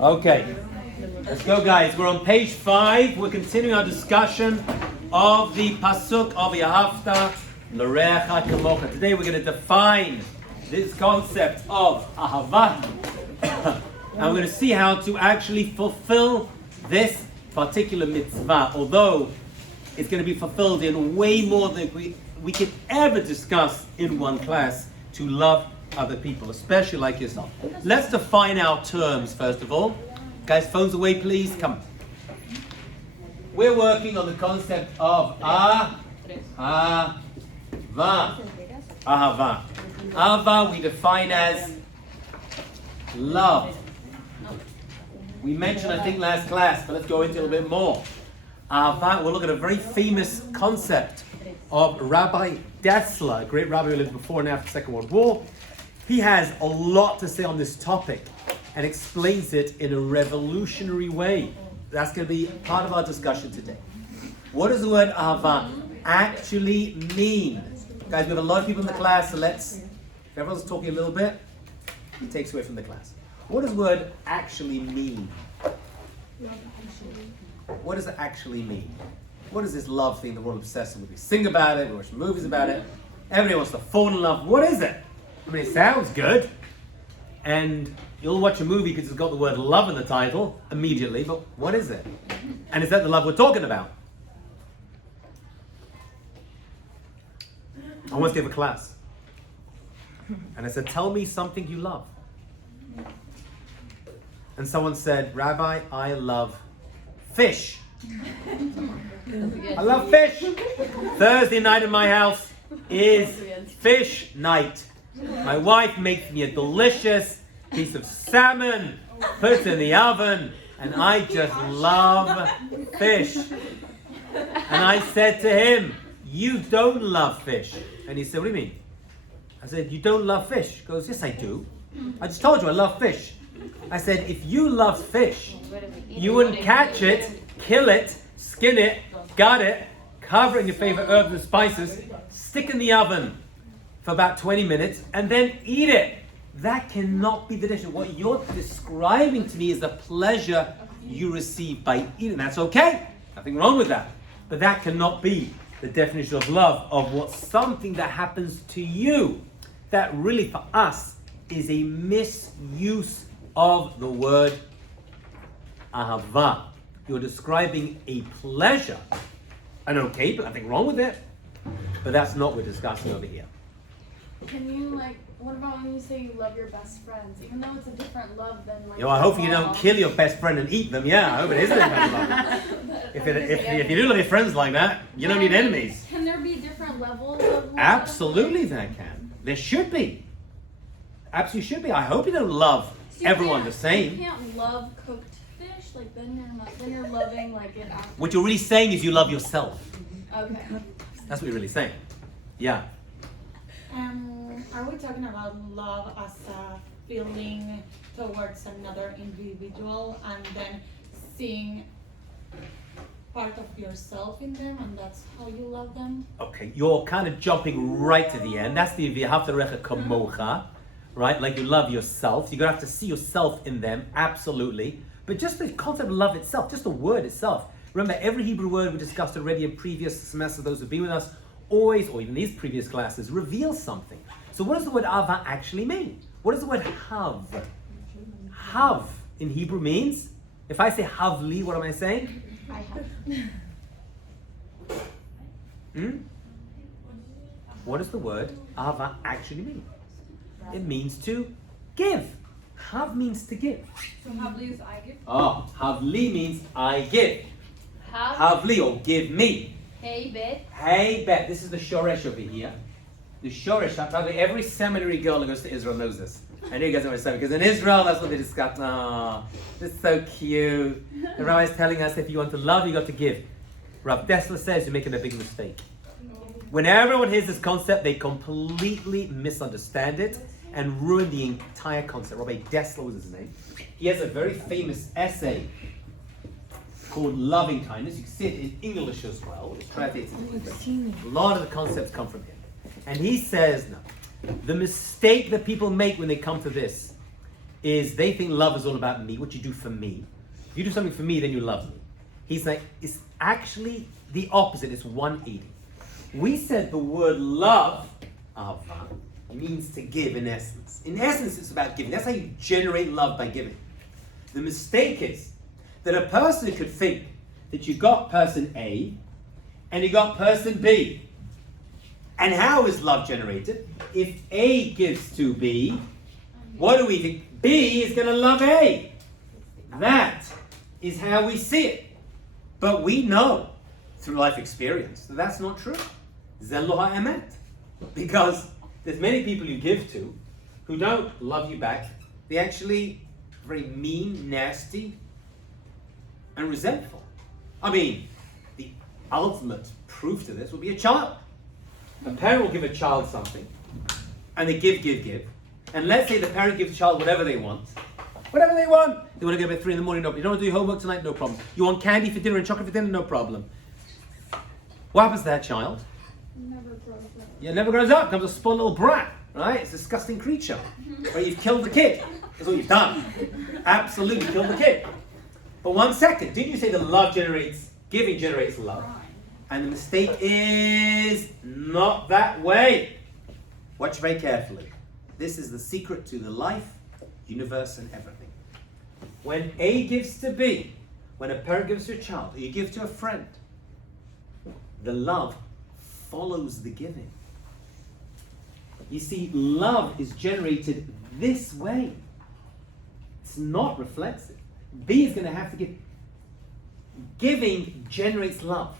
Okay, let's go, guys. We're on page 5. We're continuing our discussion of the pasuk of Yahavta L'Reacha Kamocha. Today we're going to define this concept of Ahava, and we're going to see how to actually fulfill this particular mitzvah, although it's going to be fulfilled in way more than we could ever discuss in one class, to love other people, especially like yourself. Let's define our terms first of all. Guys, phones away, please. Come. We're working on the concept of Ahava. Ahava. Ahava we define as love. We mentioned, I think, last class, but let's go into a little bit more. Ahava, we'll look at a very famous concept of Rabbi Dessler, a great rabbi who lived before and after the Second World War. He has a lot to say on this topic and explains it in a revolutionary way. That's going to be part of our discussion today. What does the word Ahava actually mean? Guys, we have a lot of people in the class, so if everyone's talking a little bit, it takes away from the class. What does the word actually mean? What does it actually mean? What is this love thing that we're all obsessed with? We sing about it, we watch movies about it, everybody wants to fall in love. What is it? I mean, it sounds good, and you'll watch a movie because it's got the word love in the title immediately, but what is it? And is that the love we're talking about? I once gave a class, and I said, tell me something you love. And someone said, Rabbi, I love fish. I love fish. Thursday night in my house is fish night. My wife makes me a delicious piece of salmon, puts it in the oven, and I just love fish. And I said to him, you don't love fish. And he said, what do you mean? I said, you don't love fish? He goes, yes I do. I just told you I love fish. I said, if you loved fish, you wouldn't catch it, kill it, skin it, gut it, cover it in your favorite herbs and spices, stick in the oven for about 20 minutes, and then eat it. That cannot be the dish. What you're describing to me is the pleasure you receive by eating. That's okay. Nothing wrong with that. But that cannot be the definition of love, of what's something that happens to you. That really, for us, is a misuse of the word ahava. You're describing a pleasure. And okay, but nothing wrong with it. But that's not what we're discussing over here. Can you, what about when you say you love your best friends? Even though it's a different love than, I hope you don't kill your best friend and eat them. Yeah, I hope it is a different love. If you do love your friends like that, you don't need enemies. Can there be different levels of love? Absolutely there can. There should be. Absolutely should be. I hope you don't love everyone the same. You can't love cooked fish, then you're loving it after. What you're really saying is you love yourself. Okay. That's what you're really saying. Yeah. Are we talking about love as a feeling towards another individual and then seeing part of yourself in them, and that's how you love them? Okay, you're kind of jumping right to the end. That's the Yahavta L'Reacha Kamocha, right? Like you love yourself. You're going to have to see yourself in them, absolutely. But just the concept of love itself, just the word itself. Remember, every Hebrew word we discussed already in previous semesters, those who've been with us, always, or even these previous classes, reveals something. So what does the word ahava actually mean? What does the word hav? Hav in Hebrew means, if I say havli, what am I saying? I have. What does the word ahava actually mean? It means to give. Hav means to give. So havli is I give? Oh, havli means I give. Havli, or give me. Hey bet. Hey bet. This is the shoresh over here. The shoresh, probably every seminary girl who goes to Israel knows this. I know you guys know what I'm saying, because in Israel, that's what they discuss. Oh, this is so cute. The rabbi is telling us if you want to love, you got to give. Rav Dessler says you're making a big mistake. When everyone hears this concept, they completely misunderstand it and ruin the entire concept. Rabbi Dessler was his name. He has a very famous essay called Loving Kindness. You can see it in English as well. It's translated into English. A lot of the concepts come from him. And he says, no, the mistake that people make when they come to this is they think love is all about me, what you do for me. If you do something for me, then you love me. He's like, it's actually the opposite. It's 180. We said the word love, ahava, means to give in essence. In essence, it's about giving. That's how you generate love, by giving. The mistake is that a person could think that you got person A and you got person B. And how is love generated? If A gives to B, what do we think? B is going to love A. That is how we see it. But we know through life experience that that's not true. Zelo ha'emet. Because there's many people you give to who don't love you back. They actually very mean, nasty, and resentful. I mean, the ultimate proof to this will be a child. A parent will give a child something, and they give. And let's say the parent gives the child whatever they want. Whatever they want. They want to go up at 3 in the morning, no problem. You don't want to do your homework tonight, no problem. You want candy for dinner and chocolate for dinner, no problem. What happens to that child? Never grows up. Yeah, never grows up, becomes a spoiled little brat, right? It's a disgusting creature. Right? You've killed the kid. That's what you've done. Absolutely killed the kid. But 1 second, didn't you say that giving generates love? And the mistake is not that way. Watch very carefully. This is the secret to the life, universe, and everything. When A gives to B, when a parent gives to a child, or you give to a friend, the love follows the giving. You see, love is generated this way. It's not reflexive. B is going to have to give. Giving generates love.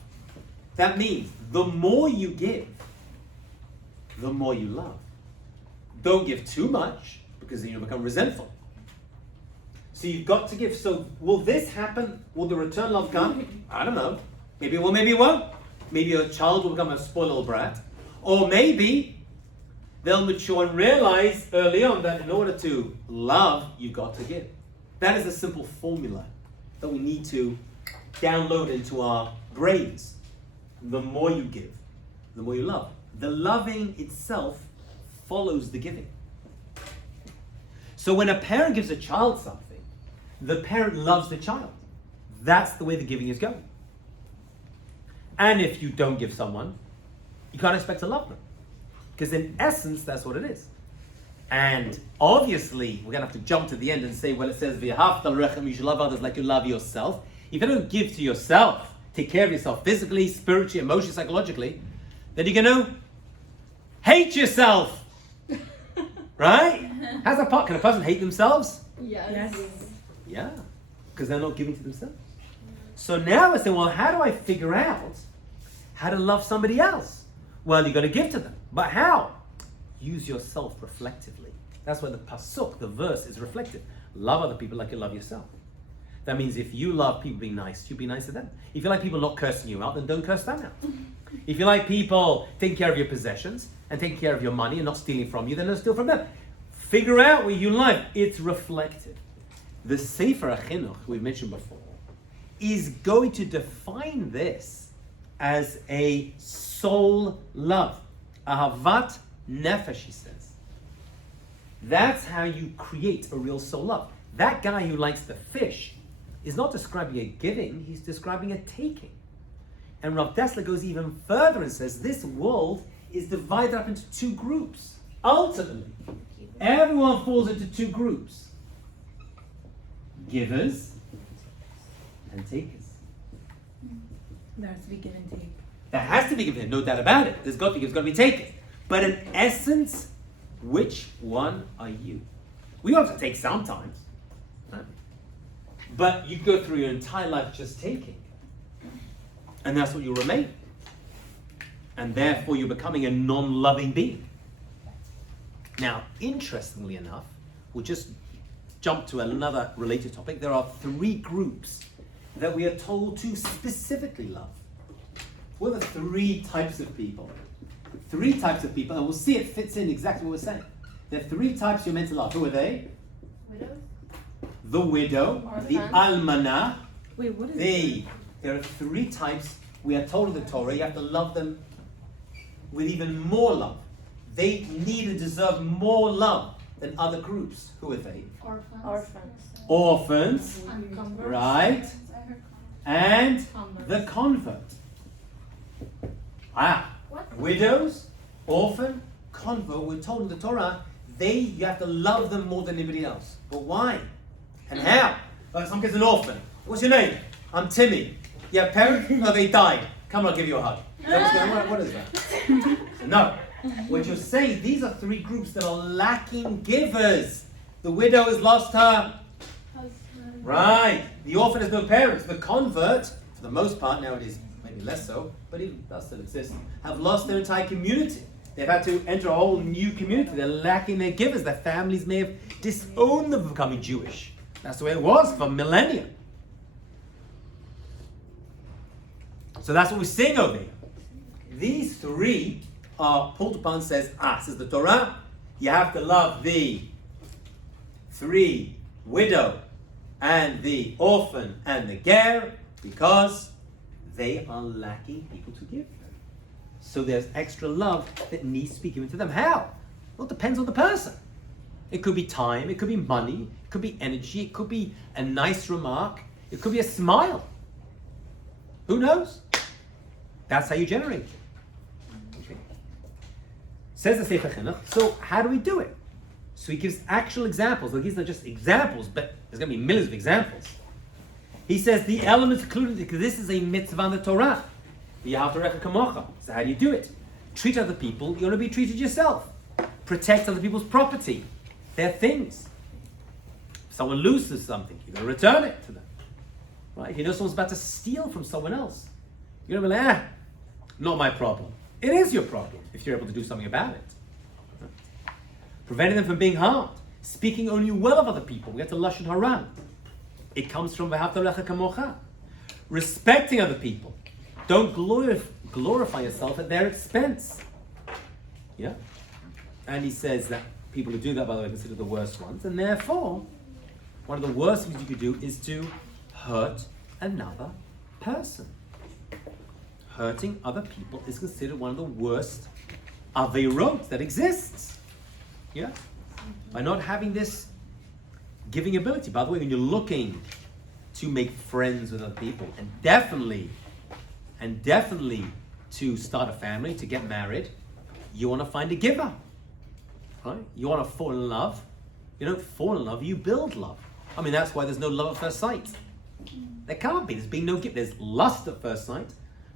That means the more you give, the more you love. Don't give too much, because then you'll become resentful. So you've got to give. So will this happen? Will the return love come? I don't know. Maybe it will, maybe it won't. Maybe your child will become a spoiled little brat. Or maybe they'll mature and realize early on that in order to love, you've got to give. That is a simple formula that we need to download into our brains. The more you give, the more you love. The loving itself follows the giving. So when a parent gives a child something, the parent loves the child. That's the way the giving is going. And if you don't give someone, you can't expect to love them. Because in essence, that's what it is. And obviously, we're going to have to jump to the end and say, well, it says, V'ahavta l'rechem, you should love others like you love yourself. If you don't give to yourself, take care of yourself physically, spiritually, emotionally, psychologically, then you're going to hate yourself. Right? Can a person hate themselves? Yes. Yeah. Because they're not giving to themselves. So now we're saying, well, how do I figure out how to love somebody else? Well, you've got to give to them. But how? Use yourself reflectively. That's why the pasuk, the verse, is reflective. Love other people like you love yourself. That means if you love people being nice, you be nice to them. If you like people not cursing you out, then don't curse them out. If you like people taking care of your possessions and taking care of your money and not stealing from you, then don't steal from them. Figure out what you like. It's reflective. The Sefer HaChinuch, we mentioned before, is going to define this as a soul love. Ahavat nefesh, he says. That's how you create a real soul love. That guy who likes the fish is not describing a giving, he's describing a taking. And Rav Dessler goes even further and says this world is divided up into 2 groups. Ultimately, everyone falls into 2 groups. Givers and takers. There has to be give and take. There has to be given, no doubt about it. There's got to be taken. But in essence, which one are you? We have to take sometimes. Right? But you go through your entire life just taking. And that's what you'll remain. And therefore you're becoming a non-loving being. Now, interestingly enough, we'll just jump to another related topic. There are 3 groups that we are told to specifically love. What are the 3 types of people? 3 types of people, and we'll see it fits in exactly what we're saying. There are 3 types you're meant to love. Who are they? Widows? The widow, the Orphans. almanah. Wait, what is There are 3 types we are told in the Torah. You have to love them with even more love. They need and deserve more love than other groups. Who are they? Orphans. Orphans, And converts. right? I heard And Converts. the convert. What? Widows, orphan, convert. We're told in the Torah, you have to love them more than anybody else. But why? And how? Well, some kid's an orphan. What's your name? I'm Timmy. You have parents? No, they died. Come on, I'll give you a hug. Is that what's going on? What is that? No. What you're saying, these are three groups that are lacking givers. The widow has lost her. Husband. Right. The orphan has no parents. The convert, for the most part, nowadays maybe less so, but even that still exists, have lost their entire community. They've had to enter a whole new community. They're lacking their givers. Their families may have disowned them for becoming Jewish. That's the way it was for millennia. So that's what we're seeing over here. These three are pulled upon, says the Torah, you have to love the widow and the orphan and the ger because they are lacking people to give them. So there's extra love that needs to be given to them. How? Well, it depends on the person. It could be time, it could be money, it could be energy, it could be a nice remark, it could be a smile. Who knows? That's how you generate it. Okay. Says the Sefer Chinuch, so how do we do it? So he gives actual examples. Well, these are just examples, but there's going to be millions of examples. He says the elements included, because this is a mitzvah in the Torah. So how do you do it? Treat other people, you want to be treated yourself. Protect other people's property, their things. If someone loses something, you're going to return it to them. Right? If you know someone's about to steal from someone else, you're going to be like, not my problem. It is your problem if you're able to do something about it. Preventing them from being harmed. Speaking only well of other people. We have to lashon hara. It comes from v'ahavta l'reacha kamocha. Respecting other people. Don't glorify yourself at their expense. Yeah? And he says that people who do that, by the way, are considered the worst ones. And therefore, one of the worst things you could do is to hurt another person. Hurting other people is considered one of the worst aveirot that exists. Yeah? By not having this giving ability. By the way, when you're looking to make friends with other people, and definitely to start a family, to get married, you want to find a giver. Right? You want to fall in love. You don't fall in love, you build love. I mean, that's why there's no love at first sight. There can't be. There's been no gift. There's lust at first sight.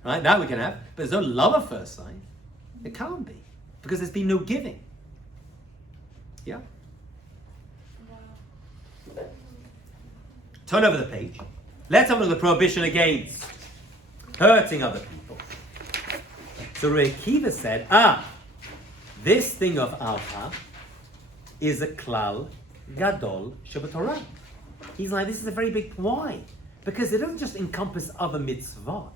Right? That we can have. But there's no love at first sight. It can't be. Because there's been no giving. Yeah? Wow. Turn over the page. Let's have a look at the prohibition against hurting other people. So Reb Akiva said, this thing of alpha is a klal gadol shebetorah. He's like, this is a very big, why? Because it doesn't just encompass other mitzvot.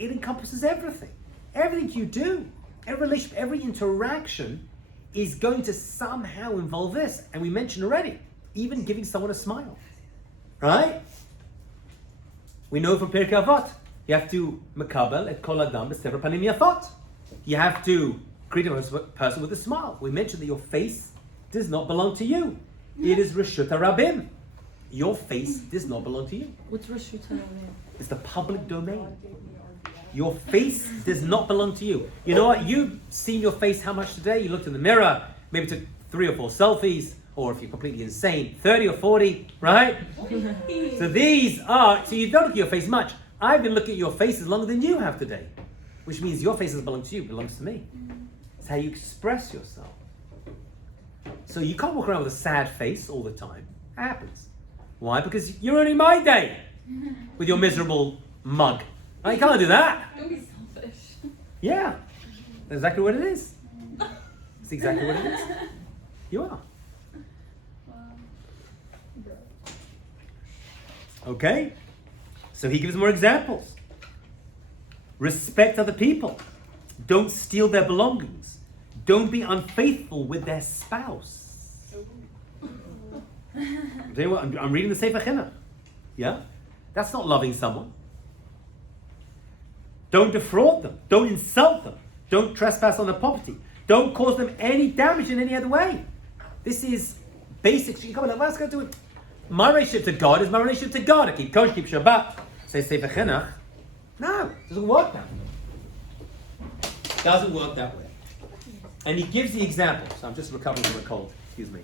It encompasses everything. Everything you do, every relationship, every interaction is going to somehow involve this. And we mentioned already, even giving someone a smile. Right? We know from Pirkei Avot, you have to makabel et kol adam b'sefer panim yafot. You have to greet a person with a smile. We mentioned that your face does not belong to you. It is Reshut HaRabim. Your face does not belong to you. What's Reshut HaRabim? It's the public domain. Your face does not belong to you. You know what? You've seen your face how much today? You looked in the mirror, maybe took 3 or 4 selfies, or if you're completely insane, 30 or 40, right? So you don't look at your face much. I've been looking at your faces longer than you have today, which means your face doesn't belong to you, it belongs to me. It's how you express yourself. So you can't walk around with a sad face all the time. It happens. Why? Because you're ruining my day with your miserable mug. You can't do that. Don't be selfish. Yeah, that's exactly what it is. It's exactly what it is. You are. Okay? So he gives more examples. Respect other people. Don't steal their belongings. Don't be unfaithful with their spouse. I'm telling you what, I'm reading the Sefer Chinuch. Yeah? That's not loving someone. Don't defraud them. Don't insult them. Don't trespass on their property. Don't cause them any damage in any other way. This is basic. You come like, what's going to do with my relationship to God? Is my relationship to God? I keep kosher, keep Shabbat. Say Sefer Chinuch. No, it doesn't work that way. Doesn't work that way. And he gives the example. So I'm just recovering from a cold. Excuse me.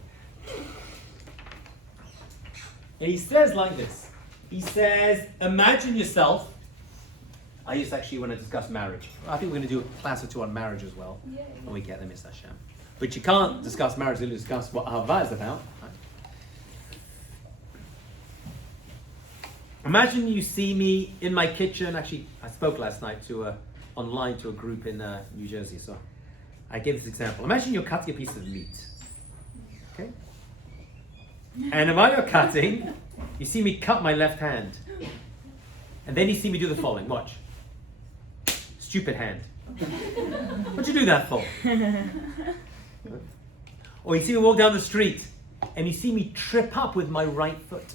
And he says like this. He says, imagine yourself. I used to actually want to discuss marriage. I think we're going to do a class or two on marriage as well. When we get them, Mr. Hashem. But you can't discuss marriage until you discuss what Ahava is about. Imagine you see me in my kitchen. Actually, I spoke last night online to a group in New Jersey. So I gave this example. Imagine you're cutting a piece of meat. Okay? And while you're cutting, you see me cut my left hand. And then you see me do the following. Watch. Stupid hand. What'd you do that for? Or you see me walk down the street and you see me trip up with my right foot.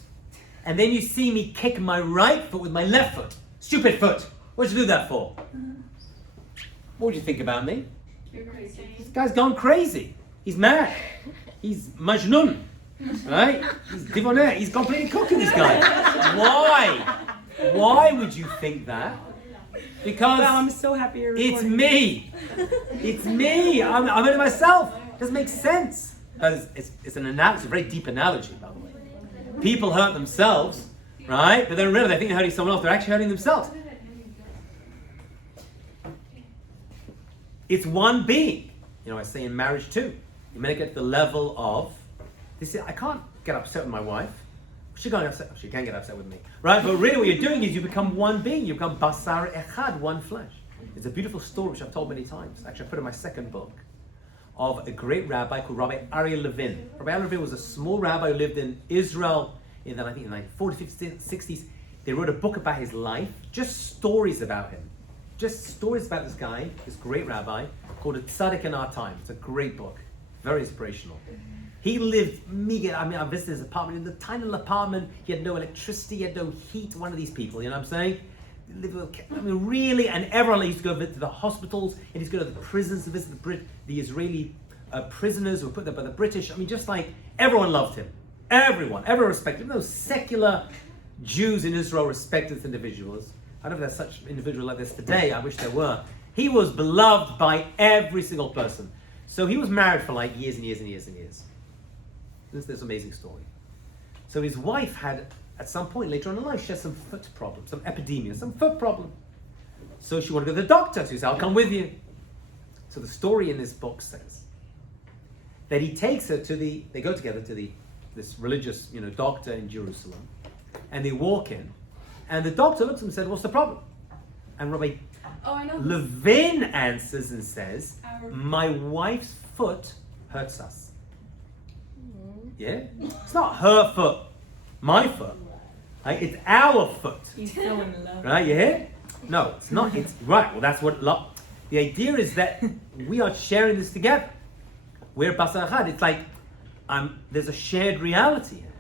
And then you see me kick my right foot with my left foot. Stupid foot. What'd you do that for? What would you think about me? You're crazy. This guy's gone crazy. He's mad. He's Majnun. Right? He's Divonaire. He's completely cooking this guy. Why? Why would you think that? Because Wow, I'm so happy you're it's recording. me. It's me. I'm in it myself. It doesn't make sense. It's an analogy. It's a very deep analogy, by the way. People hurt themselves, right? But they don't realize they think they're hurting someone else. They're actually hurting themselves. It's one being. You know, I say in marriage too. You may get to the level of this. I can't get upset with my wife. She can't get upset with me, right? But really, what you're doing is you become one being. You become basar echad, one flesh. It's a beautiful story which I've told many times. Actually, I put it in my second book of a great rabbi called Rabbi Aryeh Levin. Rabbi Aryeh Levin was a small rabbi who lived in Israel in the 1940s, 50s, 60s. They wrote a book about his life, just stories about him, just stories about this guy, this great rabbi called A Tzaddik in Our Time. It's a great book, very inspirational. He lived meager. I mean, I visited his apartment. In the tiny little apartment, he had no electricity, he had no heat. One of these people, you know what I'm saying? He lived with, I mean, really, and everyone used to go visit the hospitals, and he used to go to the prisons to visit the Israeli prisoners who were put there by the British. I mean, just like everyone loved him. Everyone respected him. Those secular Jews in Israel respected this individuals. I don't know if there's such individuals like this today. I wish there were. He was beloved by every single person. So he was married for like years and years and years and years. This is this amazing story. So his wife had, at some point later on in life, she had some foot problem, some epidemia, some foot problem. So she wanted to go to the doctor. So he said, I'll come with you. So the story in this book says that he takes her to they go together to this religious, doctor in Jerusalem. And they walk in. And the doctor looks at him and said, what's the problem? And Rabbi Levin answers and says, my wife's foot hurts us. Yeah? It's not her foot, my foot. Right? It's our foot. He's so in love. Right? You hear? No, it's not. It's right. Well, that's what the idea is, that we are sharing this together. We're basar echad. It's like there's a shared reality here.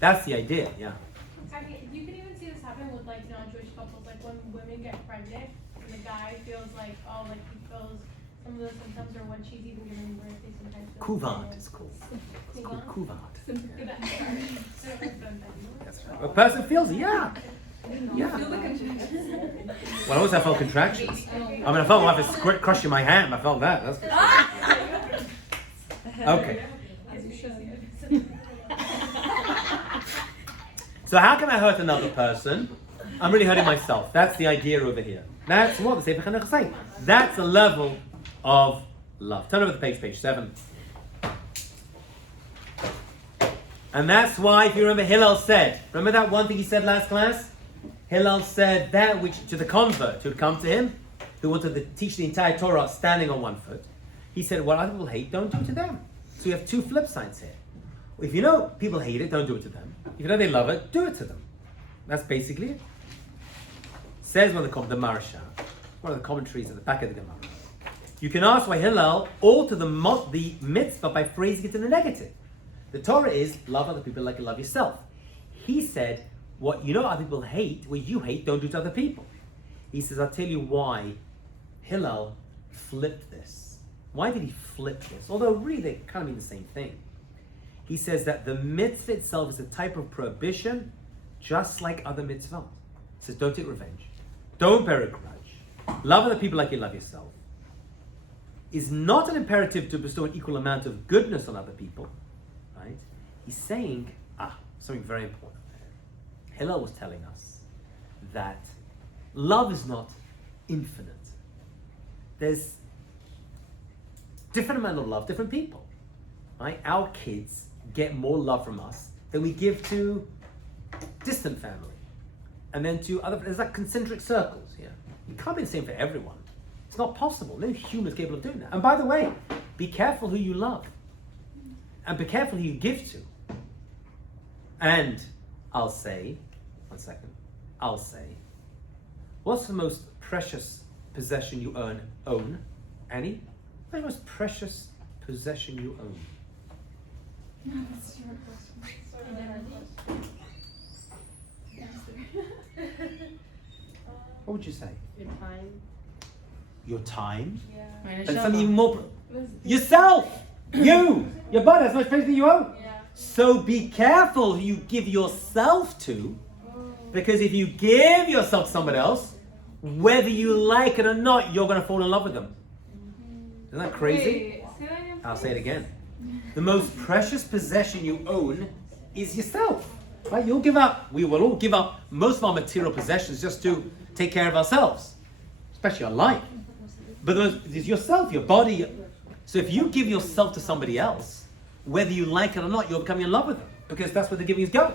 That's the idea. Yeah. I mean, you can even see this happen with non-Jewish couples, like when women get pregnant, and the guy feels like he feels some of those symptoms, or when she's even giving birth, they sometimes feel Kuvat is called. It's called kuvat. That's right. A person feels it, yeah. Yeah. Well, I also felt contractions. I mean, I felt my wife was crushing my hand. I felt that. That's okay. So how can I hurt another person? I'm really hurting myself. That's the idea over here. That's what the Sefer Chinuch is saying. That's a level of love. Turn over to page 7. And that's why, if you remember, Hillel said, remember that one thing he said last class? Hillel said that which to the convert who had come to him, who wanted to teach the entire Torah standing on one foot. He said, what other people hate, don't do it to them. So you have two flip sides here. If you know people hate it, don't do it to them. If you know they love it, do it to them. That's basically it. Says one of the Maharsha, one of the commentaries at the back of the Gemara. You can ask why Hillel altered the mitzvah by phrasing it in the negative. The Torah is love other people like you love yourself. He said, what other people hate, what you hate, don't do to other people. He says, I'll tell you why Hillel flipped this. Why did he flip this? Although really they kind of mean the same thing. He says that the mitzvah itself is a type of prohibition, just like other mitzvahs. He says, don't take revenge. Don't bear a grudge. Love other people like you love yourself. Is not an imperative to bestow an equal amount of goodness on other people, right? He's saying, something very important. Hillel was telling us that love is not infinite. There's different amount of love, different people, right? Our kids get more love from us than we give to distant family, and then to other. There's like concentric circles. Yeah, you can't be the same for everyone. It's not possible. No human is capable of doing that. And by the way, be careful who you love, and be careful who you give to. And I'll say, what's the most precious possession you own? Annie? What's the most precious possession you own? No, that's your question. What would you say? Your time. Your time? Yeah. And something even more. Yourself! You! Your body, that's the most precious thing you own. Yeah. So be careful who you give yourself to, because if you give yourself to somebody else, whether you like it or not, you're going to fall in love with them. Isn't that crazy? I'll say it again. The most precious possession you own is yourself. Right? You'll give up. We will all give up most of our material possessions just to take care of ourselves, especially our life. But the most is yourself, your body. So if you give yourself to somebody else, whether you like it or not, you're becoming in love with them, because that's where the giving is going.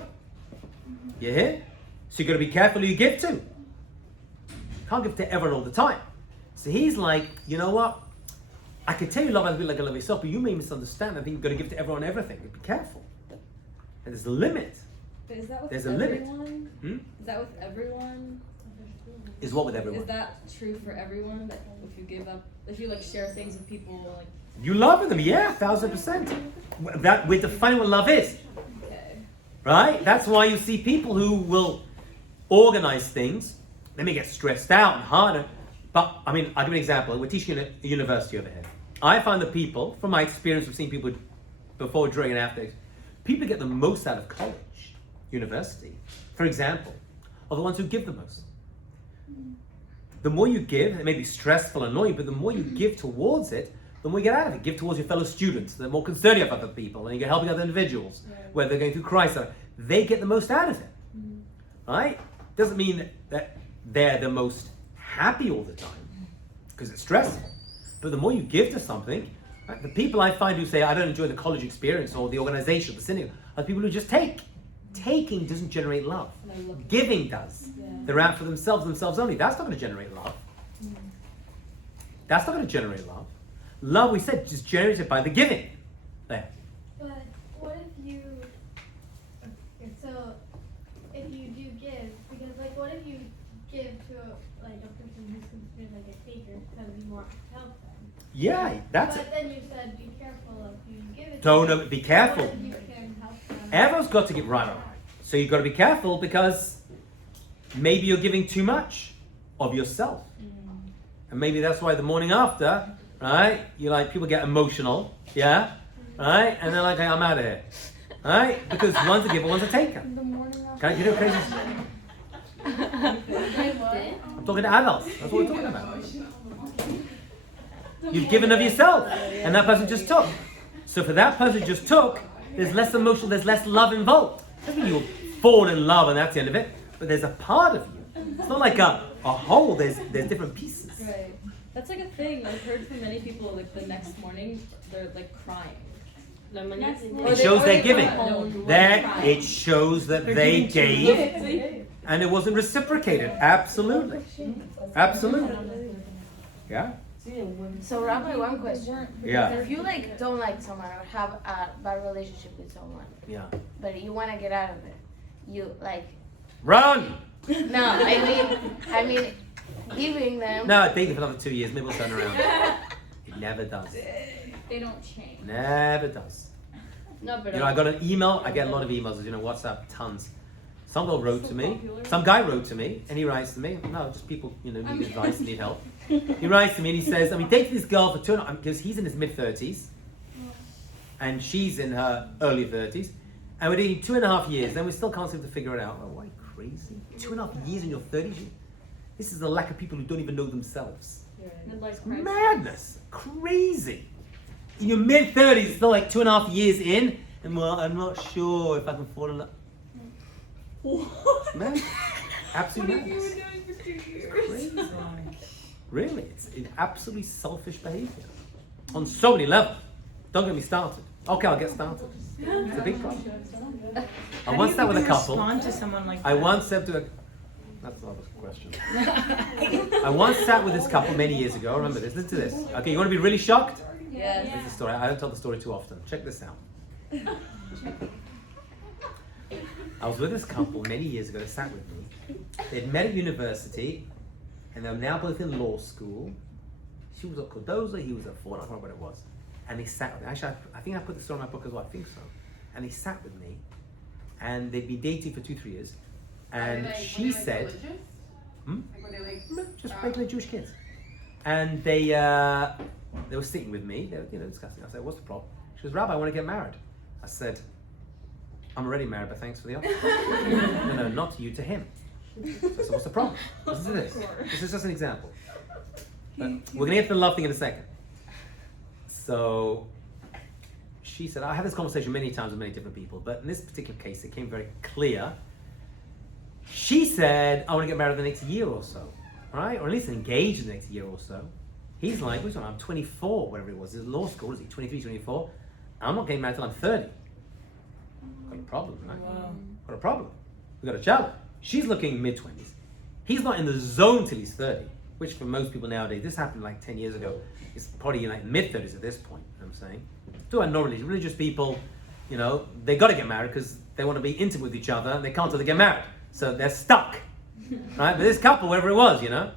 You hear? So you've got to be careful who you give to. Can't give to everyone all the time. So he's like, you know what? I can tell you love other people like I love yourself, but you may misunderstand. I think you've got to give to everyone everything. Be careful. And there's a limit. But is that with There's a everyone? limit. Is that with everyone? Is what with everyone? Is that true for everyone? That if you give up, if you like share things with people, like You love them, yeah, 1,000%. That we're defining what love is, okay, right? That's why you see people who will organize things. They may get stressed out and harder. But, I mean, I'll give you an example. We're teaching at a university over here. I find that people, from my experience of seeing people before, during, and after, people get the most out of college, university, for example, are the ones who give the most. The more you give, it may be stressful, annoying, but the more you give towards it, the more you get out of it. Give towards your fellow students. The more concerned you have other people, and you're helping other individuals, whether they're going through crisis. They get the most out of it, right? Doesn't mean that they're the most happy all the time, because it's stressful. But the more you give to something, right, the people I find who say, I don't enjoy the college experience or the organization, the synagogue, are people who just take. Taking doesn't generate love. Giving does. They're out for themselves only. That's not going to generate love. That's not going to generate love. Love, we said, is generated by the giving. There. But what if you, so if you do give, because like what if you give to a person who's considered like a taker because you want to help them? Yeah, that's But it. then you said be careful if you give it Don't to them. be careful. What if you can help them? Everyone's got to get right. So you've got to be careful, because maybe you're giving too much of yourself. And maybe that's why the morning after, right, people get emotional, yeah? Right? And they're like, hey, I'm out of here. Right? Because one's a giver, one's a taker. Can you do crazy? I'm talking to adults. That's what we're talking about. You've given of yourself, and that person just took. So for that person who just took, there's less emotion, there's less love involved. Doesn't mean you'll fall in love and that's the end of it, but there's a part of you. It's not like a whole, there's different pieces. right. That's like a thing I've heard from many people. Like the next morning, they're like crying. It shows they're giving. It shows that they gave and it wasn't reciprocated. Absolutely. Absolutely. Yeah? So Rabbi, one question. Yeah. If you don't like someone or have a bad relationship with someone, Yeah. but you want to get out of it, you Run! no, I mean, giving them. No, dating for another 2 years, maybe we'll turn around. It never does. They don't change. Never does. No, but I got an email. I get a lot of emails, WhatsApp, tons. Some girl wrote to me. Some guy wrote to me, and he writes to me. No, just people, need advice, need help. He writes to me and he says, dated this girl for 2.5 because he's in his mid-30s, and she's in her early 30s, and we're dating 2.5 years, and we still can't seem to figure it out. Oh, why crazy? 2.5 years in your 30s? This is the lack of people who don't even know themselves. Madness, crazy. In your mid 30s, it's still like 2.5 years in, and well, I'm not sure if I can fall in love. Man, absolutely madness. Crazy. Really, it's absolutely selfish behavior on so many levels. Don't get me started. Okay, I'll get started. It's a big problem. I once sat with a couple. Respond to someone like that? I once said to a. That's not a question. I once sat with this couple many years ago. Remember this. Listen to this. Okay, you want to be really shocked? Yes. This is the story. I don't tell the story too often. Check this out. I was with this couple many years ago. They sat with me. They'd met at university, and they're now both in law school. She was at Cordoza, he was at Ford. I don't remember what it was. And they sat with me. Actually, I think I put this story in my book as well. I think so. And they sat with me, and they'd been dating for 2-3 years. And she said, just regular Jewish kids. And they were sitting with me. They were discussing. I said, "What's the problem?" She goes, "Rabbi, I want to get married." I said, "I'm already married, but thanks for the offer." No, not to you, to him. So I said, "What's the problem?" Listen to this. This is just an example. But we're going to get to the love thing in a second. So she said, I have this conversation many times with many different people, but in this particular case, it came very clear. She said, I want to get married in the next year or so, right? Or at least engaged in the next year or so. He's like, wait a minute, I'm 24, whatever it was. He's in law school, is he 23, 24? I'm not getting married till I'm 30. Got a problem, right? Wow. Got a problem. We got a challenge. She's looking mid-20s. He's not in the zone till he's 30, which for most people nowadays, this happened like 10 years ago. It's probably like mid-30s at this point, you know what I'm saying? To our non-religious people, you know, they got to get married because they want to be intimate with each other and they can't until they get married. So they're stuck, right? But this couple, whatever it was, you know.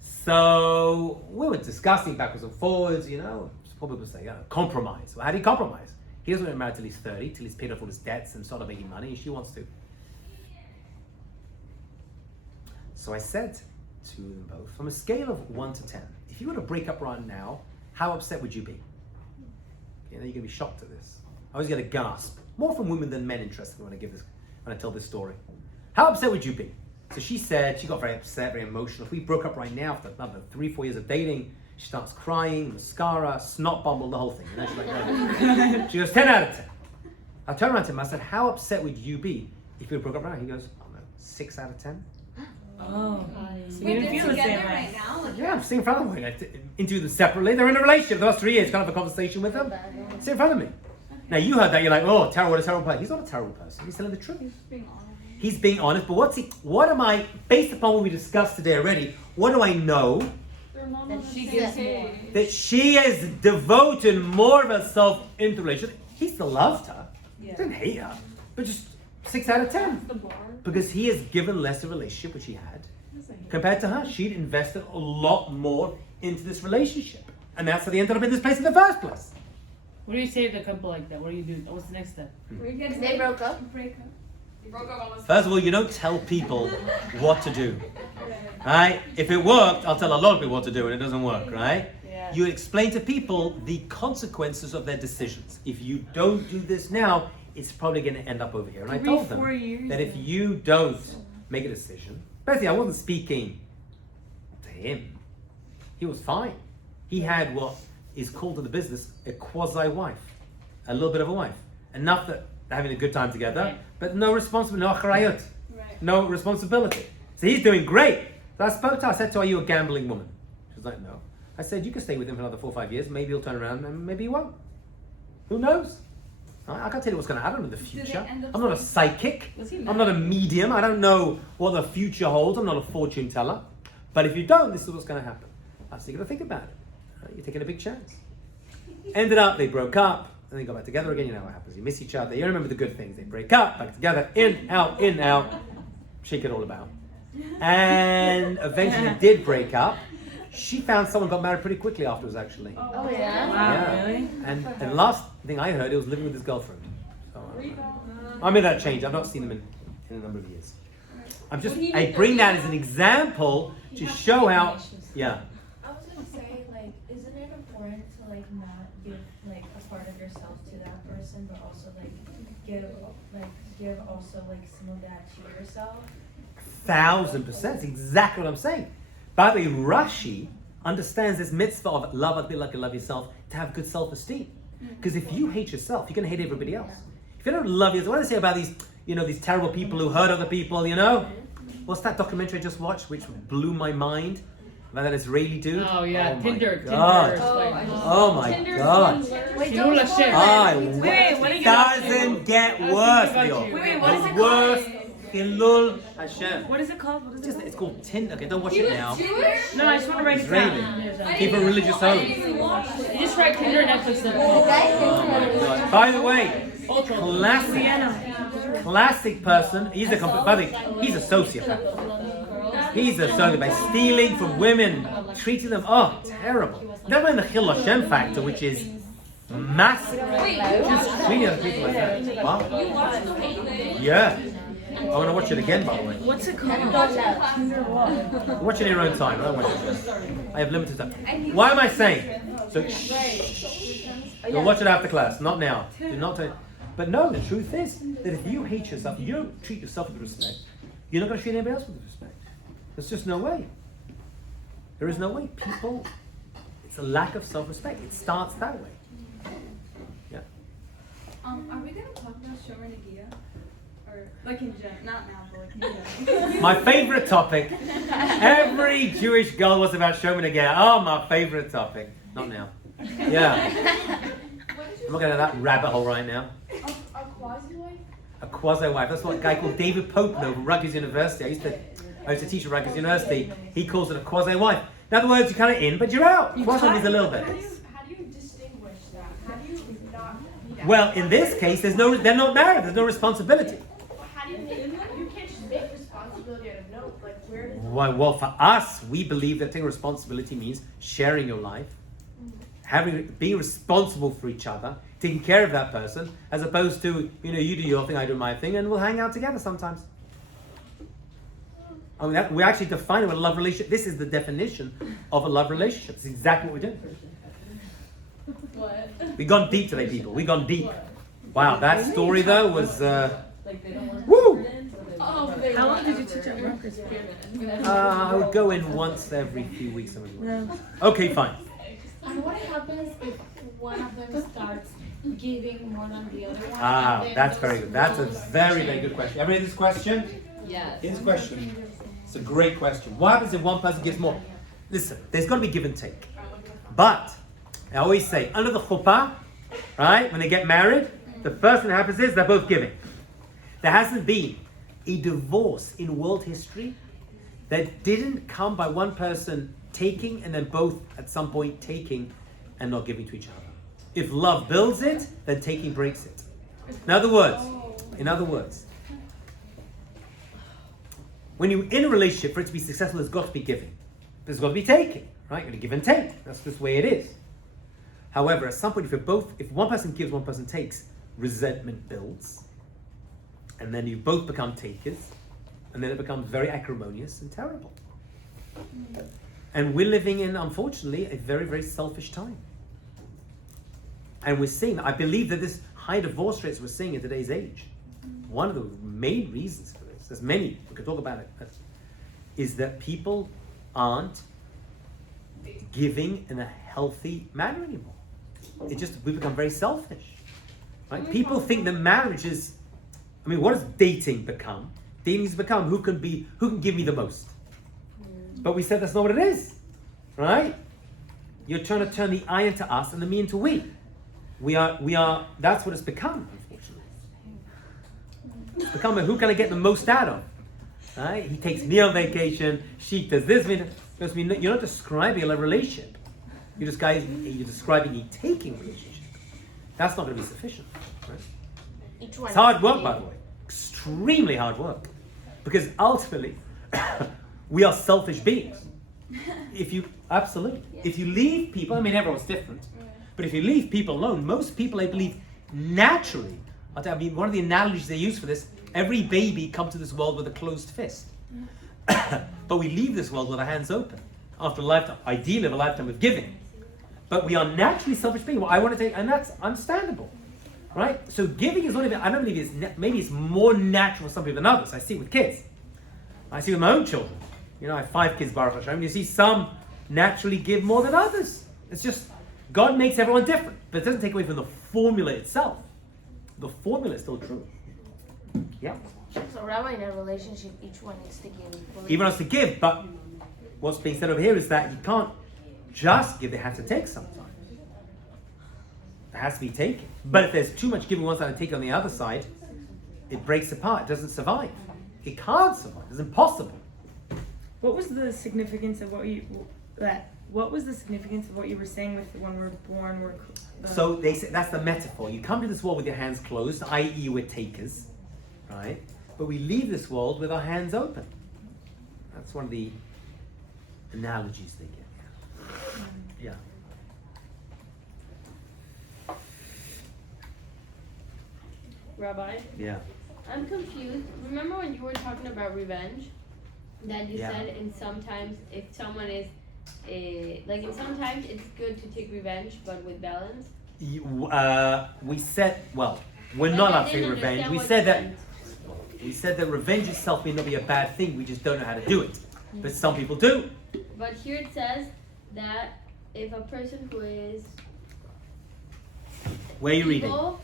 So we were discussing backwards and forwards, you know. Some people say, compromise. Well, how do you compromise? He doesn't want to get married till he's 30, till he's paid off all his debts and started making money, and she wants to. So I said to them both, from a scale of 1 to 10, if you were to break up right now, how upset would you be? You know, you're going to be shocked at this. I always get a gasp, more from women than men, interestingly, when I tell this story. How upset would you be? So she said, she got very upset, very emotional. If we broke up right now after another 3-4 years of dating, she starts crying, mascara, snot bumble, the whole thing. You know, she's like, oh. She goes, 10 out of 10. I turned around to him, I said, how upset would you be if we broke up right now? He goes, oh no, 6 out of 10. Oh, so you Wait, didn't they're feel the together same way. right now? Like, Yeah, I'm sitting in front of them. I interviewed them separately. They're in a relationship the last 3 years. Can't have a conversation with them. Sit in front of me. Now you heard that. You're like, oh, terrible, what a terrible person. He's not a terrible person. He's telling the truth. He's being honest. But what am I, based upon what we discussed today already, what do I know? that she gives more. That she has devoted more of herself into the relationship. He still loved her. Yeah. Didn't hate her. But just 6 out of 10. Because he has given less a relationship, which he had, compared to her. She'd invested a lot more into this relationship. And that's how they ended up in this place in the first place. What do you say to a couple like that? What do you do? What's the next step? They broke up. First of all, you don't tell people what to do. Right? If it worked, I'll tell a lot of people what to do, and it doesn't work, right? Yeah. You explain to people the consequences of their decisions. If you don't do this now, it's probably going to end up over here. And I told them 4 years that if you don't make a decision, basically I wasn't speaking to him. He was fine. He had what is called in the business a quasi-wife, a little bit of a wife. Enough that they're having a good time together, but no responsibility, no acharayut, no responsibility. So he's doing great. So I spoke to her, I said to her, are you a gambling woman? She was like, no. I said, you can stay with him for another 4 or 5 years, maybe he'll turn around and maybe he won't. Who knows? I can't tell you what's going to happen in the future. I'm not a psychic. I'm not a medium. I don't know what the future holds. I'm not a fortune teller. But if you don't, this is what's going to happen. So you got to think about it. You're taking a big chance. Ended up, they broke up, and they got back together again. You know what happens. You miss each other. You remember the good things. They break up, back together, in, out, shake it all about. And eventually they did break up. She found someone, got married pretty quickly afterwards, actually. Oh yeah. Wow, Yeah. really? And last thing I heard, he was living with his girlfriend. So, I mean, that changed. I've not seen him in a number of years. I bring that as an example to show how, yeah. I was gonna say, like, isn't it important to like not give like a part of yourself to that person, but also give also some of that to yourself. 1000%, exactly what I'm saying. By the way, Rashi understands this mitzvah of love a bit like you love yourself, to have good self-esteem. Because if you hate yourself, you're going to hate everybody else. If you don't love yourself, what do I say about these, these terrible people who hurt other people, What's that documentary I just watched, which blew my mind? About that Israeli dude? Oh yeah, Tinder. God. Oh my God. Wait, Shilul Hashem. Wait, Doesn't get worse, Leo. Wait, what is it Worse. Hilul Hashem. What is it called? It's called Tinder. Okay, don't watch it now. No, I just want to write it Israeli. down. Keep a religious home. You just write Tinder and Netflix. Oh my God. By the way, classic person. He's a sociopath. He's a sociopath. Stealing from women, treating them terrible. Never mind the Chil Hashem factor, which is massive. Just treating other people like that. Wow. Yeah. I want to watch it again, by the way. What's it called? Watch it in your own time. I don't watch it. I have limited time. Why am I saying? So, you'll watch it after class, not now. Do not. But no, the truth is that if you hate yourself, you don't treat yourself with respect, you're not going to treat anybody else with respect. There's just no way. There is no way. People, it's a lack of self-respect. It starts that way. Yeah. Are we gonna talk about Shomer Nagia? Or in general, not now, but in general. My favorite topic. Every Jewish girl was about Shomer Nagia. Oh, my favorite topic. Not now. Yeah. I'm not going to that rabbit hole right now. A quasi-wife? A quasi-wife. That's what a guy called David Pope from Rutgers University. I used to teach at Rutgers University. He calls it a quasi-wife. In other words, you're kind of in, but you're out. Quasi means a little bit. How do you distinguish that? How do you not be that? Well, in this case, they're not married. There's no responsibility. How do you can't just make responsibility out of no. Where does Well, for us, we believe that taking responsibility means sharing your life, being responsible for each other, taking care of that person, as opposed to, you do your thing, I do my thing, and we'll hang out together sometimes. I mean, we actually define it with a love relationship. This is the definition of a love relationship. It's exactly what we're doing. What? We've gone deep today, people. We've gone deep. Wow, that story, though, was... Woo! How long did you teach at Rutgers? I would go in once every few weeks. Okay, fine. And what happens if one of them starts giving more than the other one? That's very good. That's a very, very good question. Everybody hear this question? Yes. Here's the question. It's a great question. What happens if one person gives more? Listen, there's got to be give and take. But, I always say, under the chuppah, right, when they get married, the first thing that happens is they're both giving. There hasn't been a divorce in world history that didn't come by one person taking and then both at some point taking and not giving to each other. If love builds it, then taking breaks it. In other words, when you're in a relationship, for it to be successful, there's got to be giving. There's got to be taking, right? You're going to give and take. That's just the way it is. However, at some point, if one person gives, one person takes, resentment builds, and then you both become takers, and then it becomes very acrimonious and terrible. And we're living in, unfortunately, a very, very selfish time. And we're seeing, I believe that this high divorce rates we're seeing in today's age, one of the main reasons for this, there's many, we could talk about it, is that people aren't giving in a healthy manner anymore. We become very selfish. Right? People think that marriage is, what does dating become? Dating has become who can give me the most. But we said that's not what it is, right? You're trying to turn the I into us and the me into we. We are, that's what it's become, unfortunately. It's become who can I get the most out of? Right? He takes me on vacation, she does this. You're not describing a relationship. You're describing a taking relationship. That's not going to be sufficient. Right? It's hard work, by the way. Extremely hard work. Because ultimately, we are selfish beings. If you leave people, everyone's different, but if you leave people alone, most people, I believe, naturally, one of the analogies they use for this, every baby comes to this world with a closed fist. But we leave this world with our hands open. After a lifetime, ideally a lifetime of giving. But we are naturally selfish beings. Well, I want to take, and that's understandable, right? So giving is not even, I don't believe it's, maybe it's more natural for some people than others. I see it with kids. I see it with my own children. You know, I have 5 kids, Baruch Hashem. You see some naturally give more than others. It's just, God makes everyone different. But it doesn't take away from the formula itself. The formula is still true. Yeah. So, Rabbi, in a relationship, each one needs to give equally. Even has to give, but what's being said over here is that you can't just give, they have to take sometimes. It has to be taken. But if there's too much giving on one side and taking on the other side, it breaks apart, it doesn't survive. It can't survive, it's impossible. What was the significance of what was the significance of what you were saying with when we're born, So they say that's the metaphor. You come to this world with your hands closed, i.e. we're takers, right? But we leave this world with our hands open. That's one of the analogies they give. Yeah. Rabbi, Yeah. I'm confused. Remember when you were talking about revenge? That you Yeah. said in sometimes if someone is like in sometimes it's good to take revenge, but with balance. We said, well, we're Like, not I allowed to take didn't revenge. understand We what said you that meant. we said that revenge itself may not be a bad thing. We just don't know how to do it. But some people do. But here it says that if a person who is Where are you reading? evil,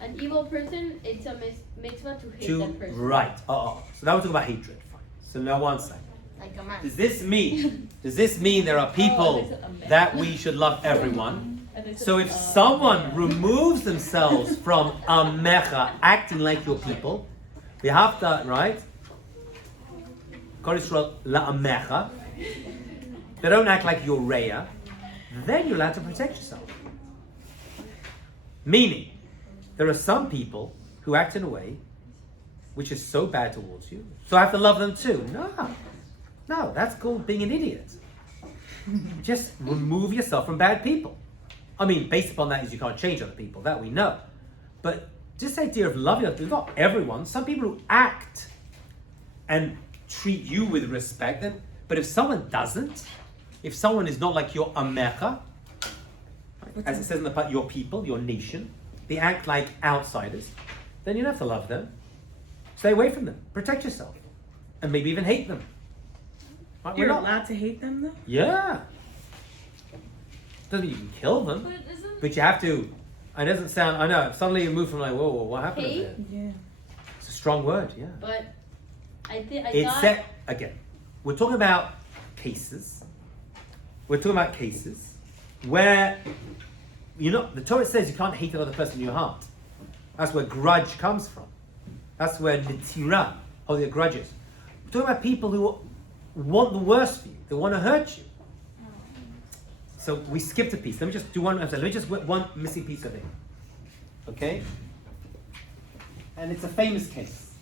an evil person, it's a mitzvah to hate that person. Right. So now we're talking about hatred. Fine. So now one second. Like a man. Does this mean there are people that we should love everyone? So if someone removes themselves from amecha, acting like your people, we have to, right? Kol Yisrael la'amecha. They don't act like your reya, then you're allowed to protect yourself. Meaning, there are some people who act in a way which is so bad towards you, so I have to love them too. No, that's called being an idiot. Just remove yourself from bad people. I mean, based upon that is you can't change other people, that we know. But just the idea of loving others, not everyone, some people who act and treat you with respect, but if someone doesn't, if someone is not like your amecha, as it says in the part, your people, your nation, they act like outsiders, then you don't have to love them. Stay away from them. Protect yourself. And maybe even hate them. Right? You're allowed to hate them though? Yeah. Doesn't mean you can kill them. But you have to. It doesn't sound, I know, suddenly you move from like, whoa, what happened Hate? there? Yeah. It's a strong word, yeah. But I It's thought set, again, we're talking about cases. We're talking about cases where, the Torah says you can't hate another person in your heart. That's where grudge comes from. That's where netira, holding a grudges. We're talking about people who want the worst for you. They want to hurt you. So we skipped a piece. Let me just do one. Let me just one missing piece of it. Okay? And it's a famous case.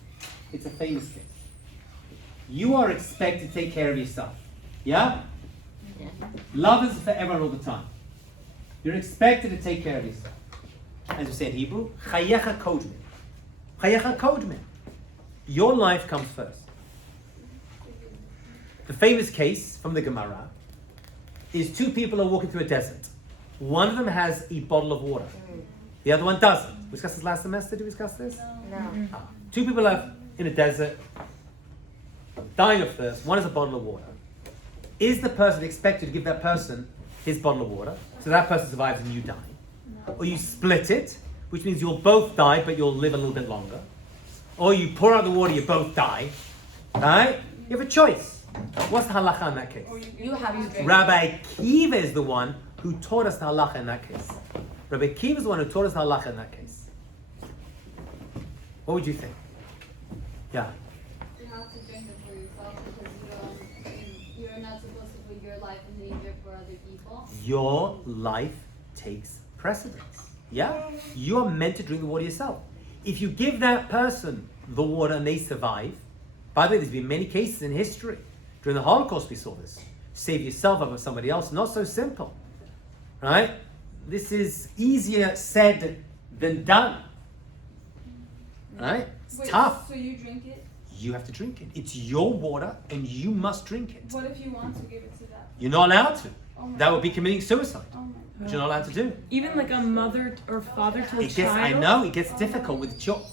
It's a famous case. You are expected to take care of yourself. Yeah? Yeah. Love is for everyone all the time. You're expected to take care of yourself. As we say in Hebrew, chayecha kodmin. Chayecha kodmin. Your life comes first. The famous case from the Gemara is 2 people are walking through a desert. One of them has a bottle of water. The other one doesn't. We discussed this last semester. Did we discuss this? No. 2 people are in a desert, dying of thirst. One has a bottle of water. Is the person expected to give that person his bottle of water, so that person survives and you die? No. Or you split it, which means you'll both die, but you'll live a little bit longer. Or you pour out the water, you both die. Right? You have a choice. What's the halacha in that case? You have to drink. Rabbi Akiva is the one who taught us the halacha in that case. Rabbi Akiva is the one who taught us the halacha in that case. What would you think? Yeah. You have to drink it for yourself because you're not supposed to put your life in danger for other people. Your life takes precedence. Yeah? You're meant to drink the water yourself. If you give that person the water and they survive, by the way, there's been many cases in history. During the Holocaust we saw this. Save yourself over somebody else. Not so simple. Right? This is easier said than done. Right? It's tough. So you drink it? You have to drink it. It's your water and you must drink it. What if you want to give it to that? You're not allowed to. that would be committing suicide, Oh my which you're not allowed to do. Even like a mother or father to a It gets, I child. know, it gets difficult with children.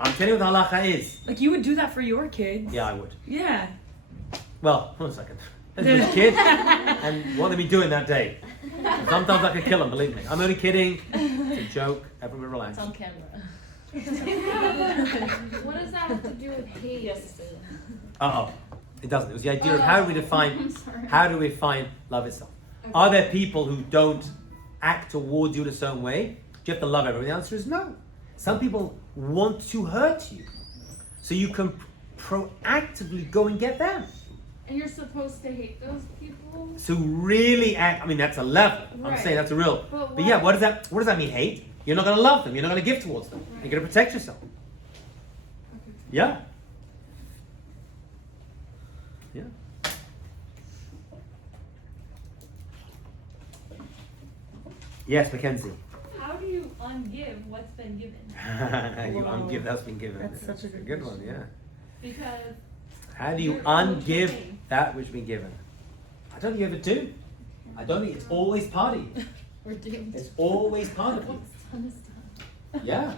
I'm telling you what the halacha is. Like you would do that for your kids. Yeah, I would. Yeah. Well, hold on a second. As a kid, and what they've been doing that day. Sometimes I could kill them, believe me. I'm only kidding. It's a joke. Everybody relax. It's on camera. What does that have to do with hate? Yes. Uh-oh. It doesn't. It was the idea of how do we define love itself. Are there people who don't act towards you in a certain way? Do you have to love everyone? The answer is no. Some people want to hurt you. So you can proactively go and get them. And you're supposed to hate those people? So really act, I mean that's a level. I'm Right. saying that's a real. But But yeah, what does that mean, hate? You're not gonna love them, you're not gonna give towards them. You're gonna protect yourself. Yeah. Yeah. Yes, Mackenzie. How do you ungive what's been given? You Wow. ungive that's been given. That's such a good one, question. yeah. Because How do you You're ungive giving. that which been given? I don't think you ever do. I don't think it's always part of you. We're doomed. It's always part of you. Yeah.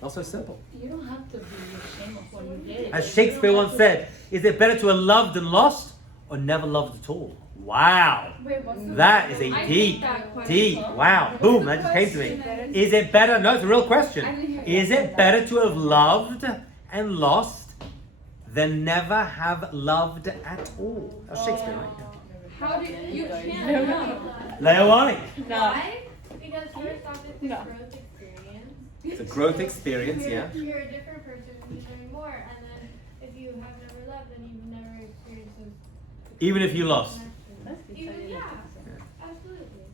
Not so simple. You don't have to be ashamed of what you did. As Shakespeare once said, is it better to have loved and lost or never loved at all? Wow. Wait, what's the That is a I deep, hate that question. deep, wow. Boom, that just came to me. Is it better? No, it's a real question. I didn't hear Is it better to have loved and lost than never have loved at all? That's Shakespeare, right? How do you can't Leo, why? Why? Because first off, it's a growth experience. It's a growth experience, yeah. You're a different person when you're learning more, and then if you have never loved, then you've never experienced those. Even if you lost. Even, yeah, absolutely.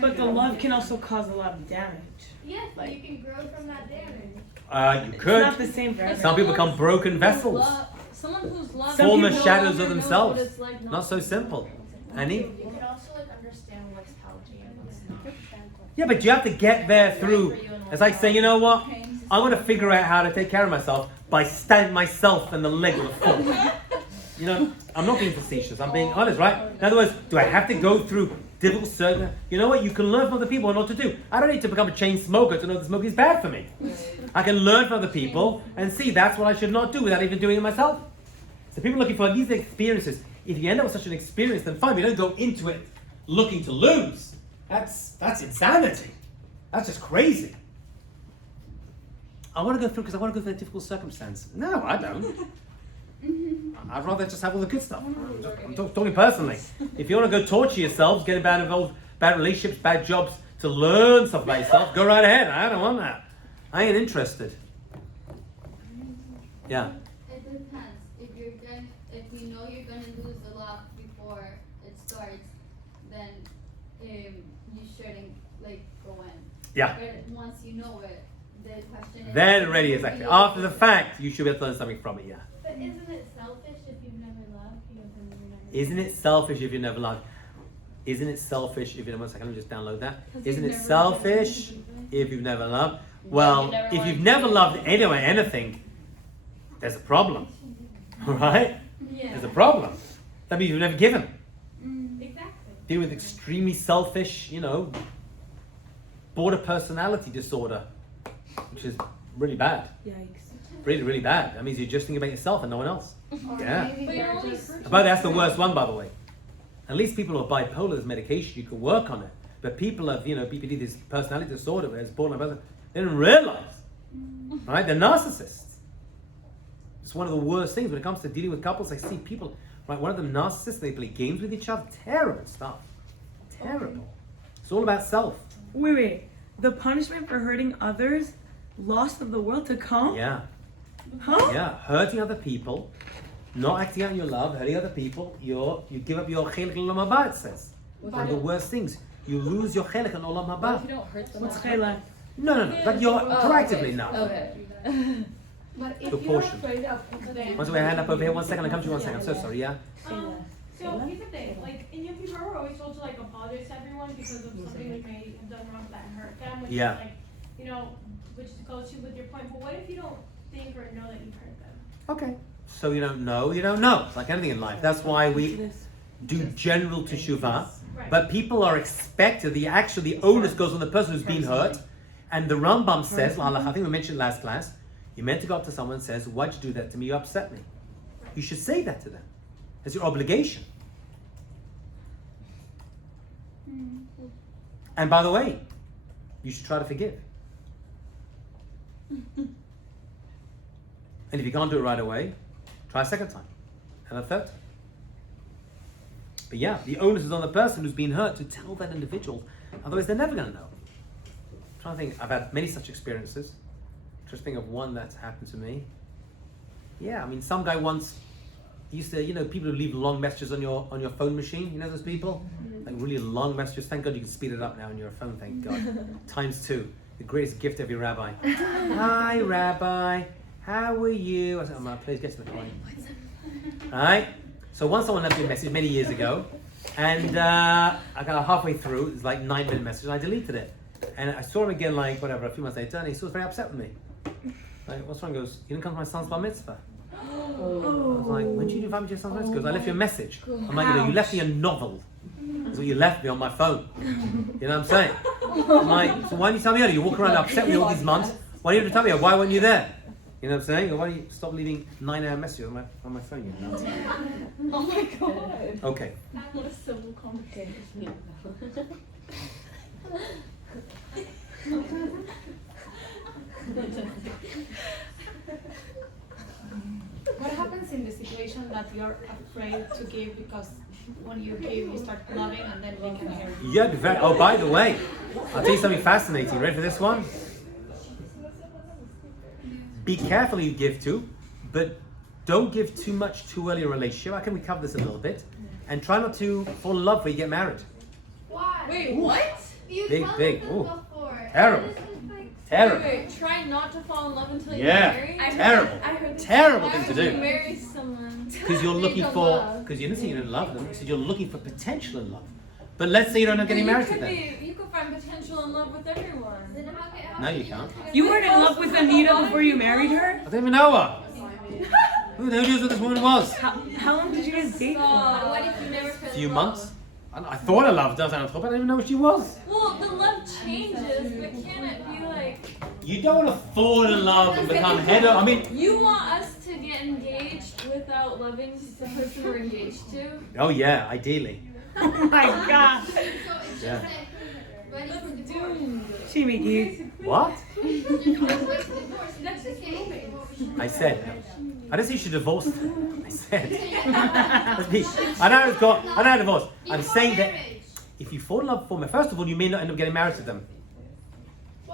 But the love can also cause a lot of damage. Yes, you can grow from that damage. You It's could. not the same for everyone. Some people become broken vessels. Someone who's loved Some Former people shadows no of longer knows themselves. what it's like Not so simple. Annie? You can also like understand what's healthy and what's not. Yeah, but you have to get there through. It's like saying, you know what? I'm going to figure out how to take care of myself by stabbing myself in the leg with a fork. You know, I'm not being facetious. I'm being honest, right? In other words, do I have to go through difficult circumstances? You know what? You can learn from other people on what to do. I don't need to become a chain smoker to know that smoking is bad for me. I can learn from other people and see that's what I should not do without even doing it myself. So people are looking for these experiences. If you end up with such an experience, then fine. We don't go into it looking to lose. That's insanity. That's just crazy. I want to go through because I want to go through that difficult circumstance. No, I don't. I'd rather just have all the good stuff. I'm talking personally. If you want to go torture yourselves, get involved, bad relationships, bad jobs, to learn stuff about yourself, go right ahead. I don't want that. I ain't interested. Yeah. It depends. If you know you're gonna lose a lot before it starts, then you shouldn't like go in. Yeah. But once you know it, the question is. Then ready, exactly. After the fact, you should be able to learn something from it. Yeah. But isn't it selfish if you've never loved? Because then you're never. Isn't it selfish if you never loved? Isn't it selfish if you? One second, let me just download that. Because Isn't you've it never selfish if you've never loved? Well, if you've never loved anything, there's a problem, right? Yeah. There's a problem. That means you've never given. Exactly. Deal with extremely selfish, border personality disorder, which is really bad. Yikes. Really, really bad. That means you're just thinking about yourself and no one else. Yeah. But you're only But that's the worst one, by the way. At least people who are bipolar, there's medication, you can work on it. But people have, BPD, this personality disorder, where it's borderline personality, they don't realize, right? They're narcissists. It's one of the worst things when it comes to dealing with couples. I see people, right? One of them narcissists, they play games with each other. Terrible stuff. Terrible. It's all about self. Wait. The punishment for hurting others, loss of the world to come? Yeah. Huh? Yeah. Hurting other people, not acting out your love, hurting other people, you give up your chelik l'olam haba, it says. One of the worst things. You lose your chelik in olam What if haba. you don't hurt them? What's chayla? No. But you're proactively now. Okay. But if Good you're portion. afraid of them, Once we hand up over here, 1 second, I'll come to you 1 second. I'm so sorry, yeah? Shayla. So here's the thing, like in young people are always told to like apologize to everyone because of something they may have done wrong that hurt them, which Yeah. is like, which goes to with your point. But what if you don't think or know that you've hurt them? Okay. so you don't know, you don't know. It's like anything in life. That's why we do general teshuvah. But people are expected, the onus goes on the person who's been hurt. And the Rambam says, I think we mentioned last class, you're meant to go up to someone and says, why'd you do that to me? You upset me. You should say that to them. It's your obligation. And by the way, you should try to forgive. And if you can't do it right away, try a second time and a third time. But yeah, the onus is on the person who's been hurt to tell that individual. Otherwise, they're never going to know. I'm trying to think, I've had many such experiences. Just think of one that's happened to me. Yeah, I mean, some guy once used to, people who leave long messages on your phone machine. You know those people? Like really long messages. Thank God you can speed it up now on your phone, thank God. Times 2. The greatest gift of your rabbi. Hi, Rabbi. How are you? I said, please get to the point. Alright? So once someone left me a message many years ago, and I got halfway through, it's like 9-minute message, and I deleted it. And I saw him again, like, whatever, a few months later, and he was very upset with me. Like, what's wrong? He goes, you didn't come to my son's bar mitzvah. I was like, when did you invite me to your son's bar mitzvah? He goes, I left you a message. I'm like, you left me a novel. That's what you left me on my phone. You know what I'm saying? I'm like, so why didn't you tell me earlier? You walk around upset me all these months. Why didn't you tell me? Why weren't you there? You know what I'm saying? Or why don't you stop leaving 9-hour messages on my phone? You know? Oh my god. Okay. What a civil conversation. What happens in the situation that you're afraid to give because when you give, you start loving and then they can hear you? Yeah, oh, by the way, I'll tell you something fascinating. Ready for this one? Be careful who you give to, but don't give too much too early in a relationship. I can recover this a little bit. And try not to fall in love when you get married. Why? Wait, what? You Big, told big. us Ooh. before. Terrible. Terrible. Wait, try not to fall in love until you're Yeah, married? terrible. I heard this. Terrible Why thing to would you do. marry someone? Because you're you looking don't for, love? because you didn't say you didn't love them, you said you're looking for potential in love. But let's say you don't end up getting married to them. You could find potential in love with everyone. No, you can't. You weren't in love with Anita before you married her? I don't even know her. Who the hell knows what this woman was? How long did you guys date for? What if you never A fell few in love? months. I thought I loved her, but I didn't even know what she was. Well, the love changes, but can it be like... You don't want to fall in love and become head of, I mean... You want us to get engaged without loving the person we're engaged to? Oh yeah, ideally. Oh my god. So it's just Yeah. like ready for That's divorce. doomed. Chimiki. What? That's the case. I said, I didn't say you should divorce them. I said, I know it's got, I know divorce. I'm saying that if you fall in love for me, first of all, you may not end up getting married to them.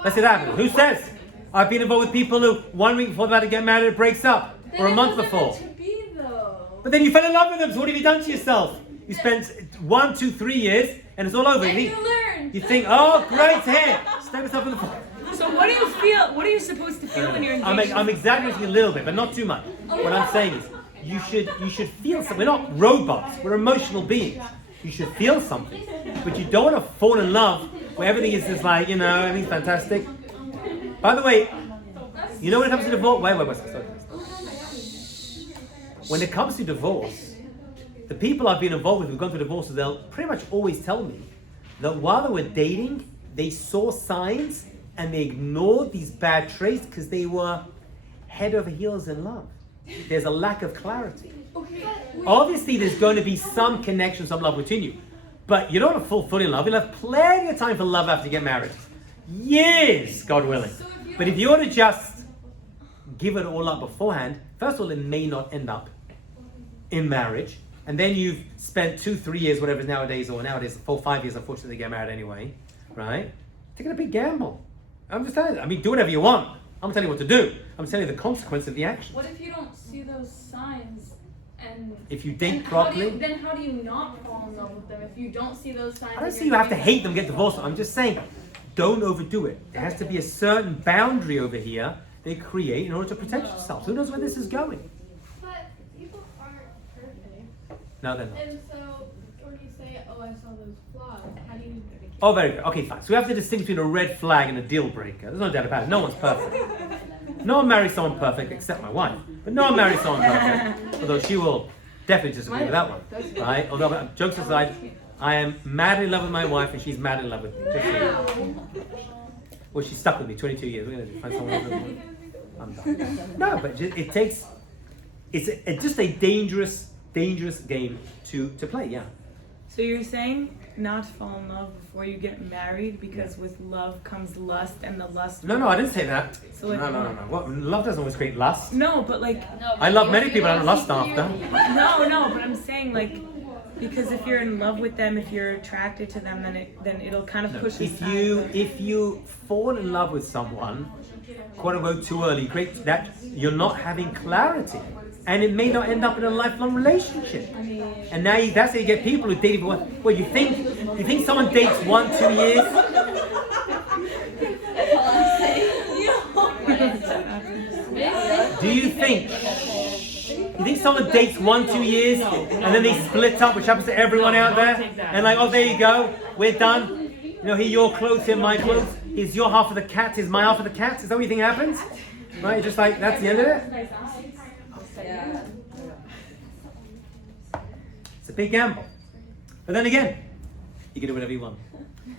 Let's say that happens. Who says? I've been involved with people who 1 week before they're about to get married, it breaks up, or a month before. To be though. But then you fell in love with them, so what have you done to yourself? You spent 1, 2, 3 years, and it's all over. And you learned. You think, oh, great, here, stab yourself in the foot. So what do you feel? What are you supposed to feel when you're engaged? I'm exaggerating a little bit, but not too much. What I'm saying is, you should feel something. We're not robots. We're emotional beings. You should feel something, but you don't want to fall in love where everything is just like, everything's fantastic. By the way, you know when it comes to divorce, wait. Sorry. When it comes to divorce, the people I've been involved with who've gone through divorces, they'll pretty much always tell me that while they were dating, they saw signs and they ignored these bad traits because they were head over heels in love. There's a lack of clarity. Obviously, there's going to be some connection, some love between you. But you don't want to fall fully in love. You'll have plenty of time for love after you get married. Years, God willing. But if you were to just give it all up beforehand, first of all, it may not end up in marriage. And then you've spent 2, 3 years, whatever it is nowadays, or nowadays 4, 5 years, unfortunately, they get married anyway. Right? Taking a big gamble. I'm just telling you. I mean, do whatever you want. I'm telling you what to do. I'm telling you the consequence of the action. What if you don't see those signs and... If you date and properly... then how do you not fall in love with them if you don't see those signs? I don't say you have to hate them, get divorced. I'm just saying, don't overdo it. There has to be a certain boundary over here they create in order to protect yourself. Who knows where this is going? But people aren't perfect. No, they're not. And so when you say, oh, I saw those flaws, how do you... Oh, very good. Okay, fine. So we have to distinguish between a red flag and a deal breaker. There's no doubt about it. No one's perfect. No one marries someone perfect except my wife. But no one marries someone perfect. Although she will definitely disagree with that one. Right? Although, jokes aside, I am madly in love with my wife and she's madly in love with me. Just so you know. Well, she's stuck with me 22 years. We're going to find someone else. I'm done. No, but it takes, it's just a dangerous game to play, yeah. So you're saying not to fall in love before you get married because with love comes lust and the lust. No, I didn't say that. So like, no. What? Love doesn't always create lust. No, but like. No, I love many people I don't lust after. No, but I'm saying like, because if you're in love with them, if you're attracted to them, then it'll kind of push aside. If you fall in love with someone, quote unquote, too early, you're not having clarity, and it may not end up in a lifelong relationship. And now that's how you get people who date for well, you think someone dates 1-2 years? Do you think someone dates 1-2 years and then they split up, which happens to everyone out there? And like, oh, there you go, we're done. You know, here your clothes, here my clothes. Here's your half of the cat, here's my half of the cat. Is that what you think happens? Right? Just like that's the end of it. It's a big gamble. But then again, you can do whatever you want.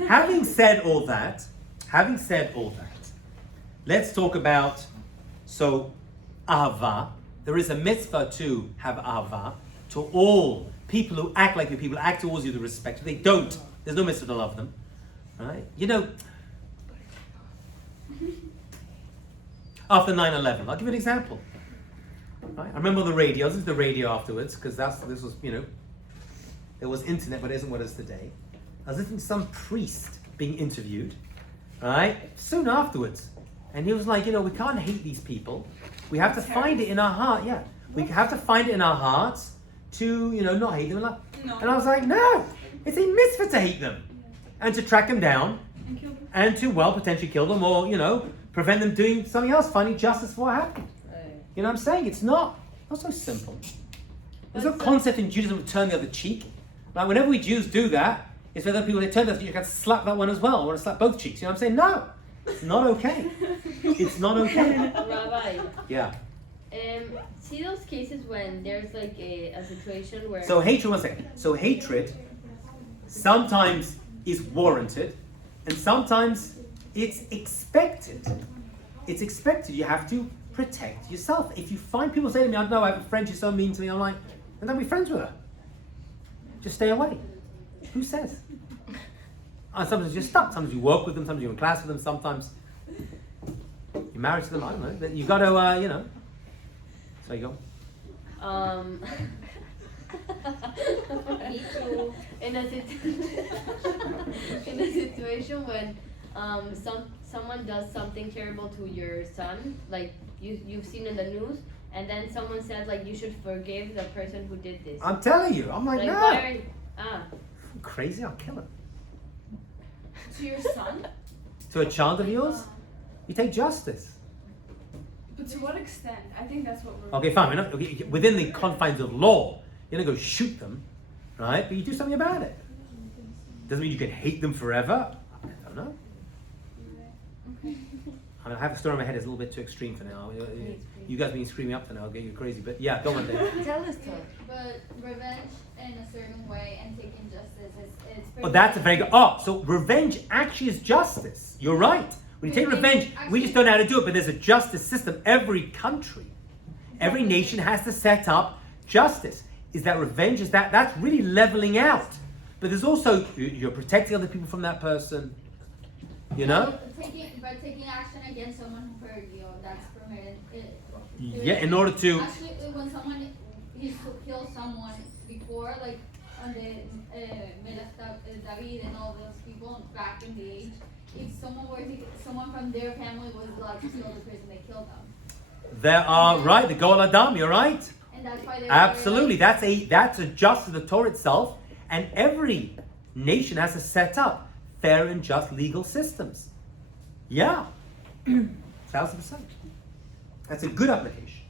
Having said all that, let's talk about ahava. There is a mitzvah to have ahava to all people who act like you, people who act towards you with respect. If they don't, there's no mitzvah to love them. Right? You know, after 9/11, I'll give you an example. Right? I remember on the radio, I listened to the radio afterwards, because this was, you know, there was internet, but it isn't what it is today. I was listening to some priest being interviewed, right, soon afterwards. And he was like, you know, we can't hate these people. We have to find it in our heart, yeah. We have to find it in our hearts to, you know, not hate them. And I was like, no, it's a mitzvah to hate them. And to track them down. And to, well, potentially kill them or, you know, prevent them doing something else, finding justice for what happened. You know what I'm saying? It's not so simple. There's no concept in Judaism of turn the other cheek. Like whenever we Jews do that, it's for other people, they turn the other cheek, you can slap that one as well. I want to slap both cheeks. You know what I'm saying? No, it's not okay. It's not okay. Rabbi. Yeah. See those cases when there's like a situation where... So hatred, one second. So hatred sometimes is warranted and sometimes it's expected. It's expected. You have to protect yourself. If you find people saying to me, I don't know, I have a friend, she's so mean to me, I'm like, then don't be friends with her. Just stay away. Who says? And sometimes you're stuck. Sometimes you work with them, sometimes you're in class with them, sometimes you're married to them, I don't know. You got to, you know. So you go. In a situation when someone does something terrible to your son, like you've seen in the news, and then someone says like you should forgive the person who did this. I'm telling you, I'm like no. I'm crazy, I'll kill him. To your son? To a child of yours? You take justice. But to what extent? I think that's what we're... Okay, fine. We're not, okay, within the confines of law, you're going to go shoot them, right? But you do something about it. Doesn't mean you can hate them forever. I don't know. I mean, I have a story in my head that's a little bit too extreme for now. You guys being screaming up for now, I'll get you crazy. But yeah, go on there. Tell us so. But revenge in a certain way and taking justice it's pretty... Oh, that's a very good... Oh, so revenge actually is justice. You're right. When you take revenge, we just don't know how to do it, but there's a justice system. Every country, every nation has to set up justice. Is that revenge? That's really leveling out. But there's also, you're protecting other people from that person. You know? Taking action against someone who hurt you, that's permitted. Yeah, in order to... Actually, when someone used to kill someone before, like on the David and all those people back in the age, if someone from their family was allowed to kill the person, they killed them. There are, right, the Goal Adam, you're right. And that's why absolutely, that's a justice of the Torah itself, and every nation has to set up fair and just legal systems. Yeah, 1,000%. That's a good application.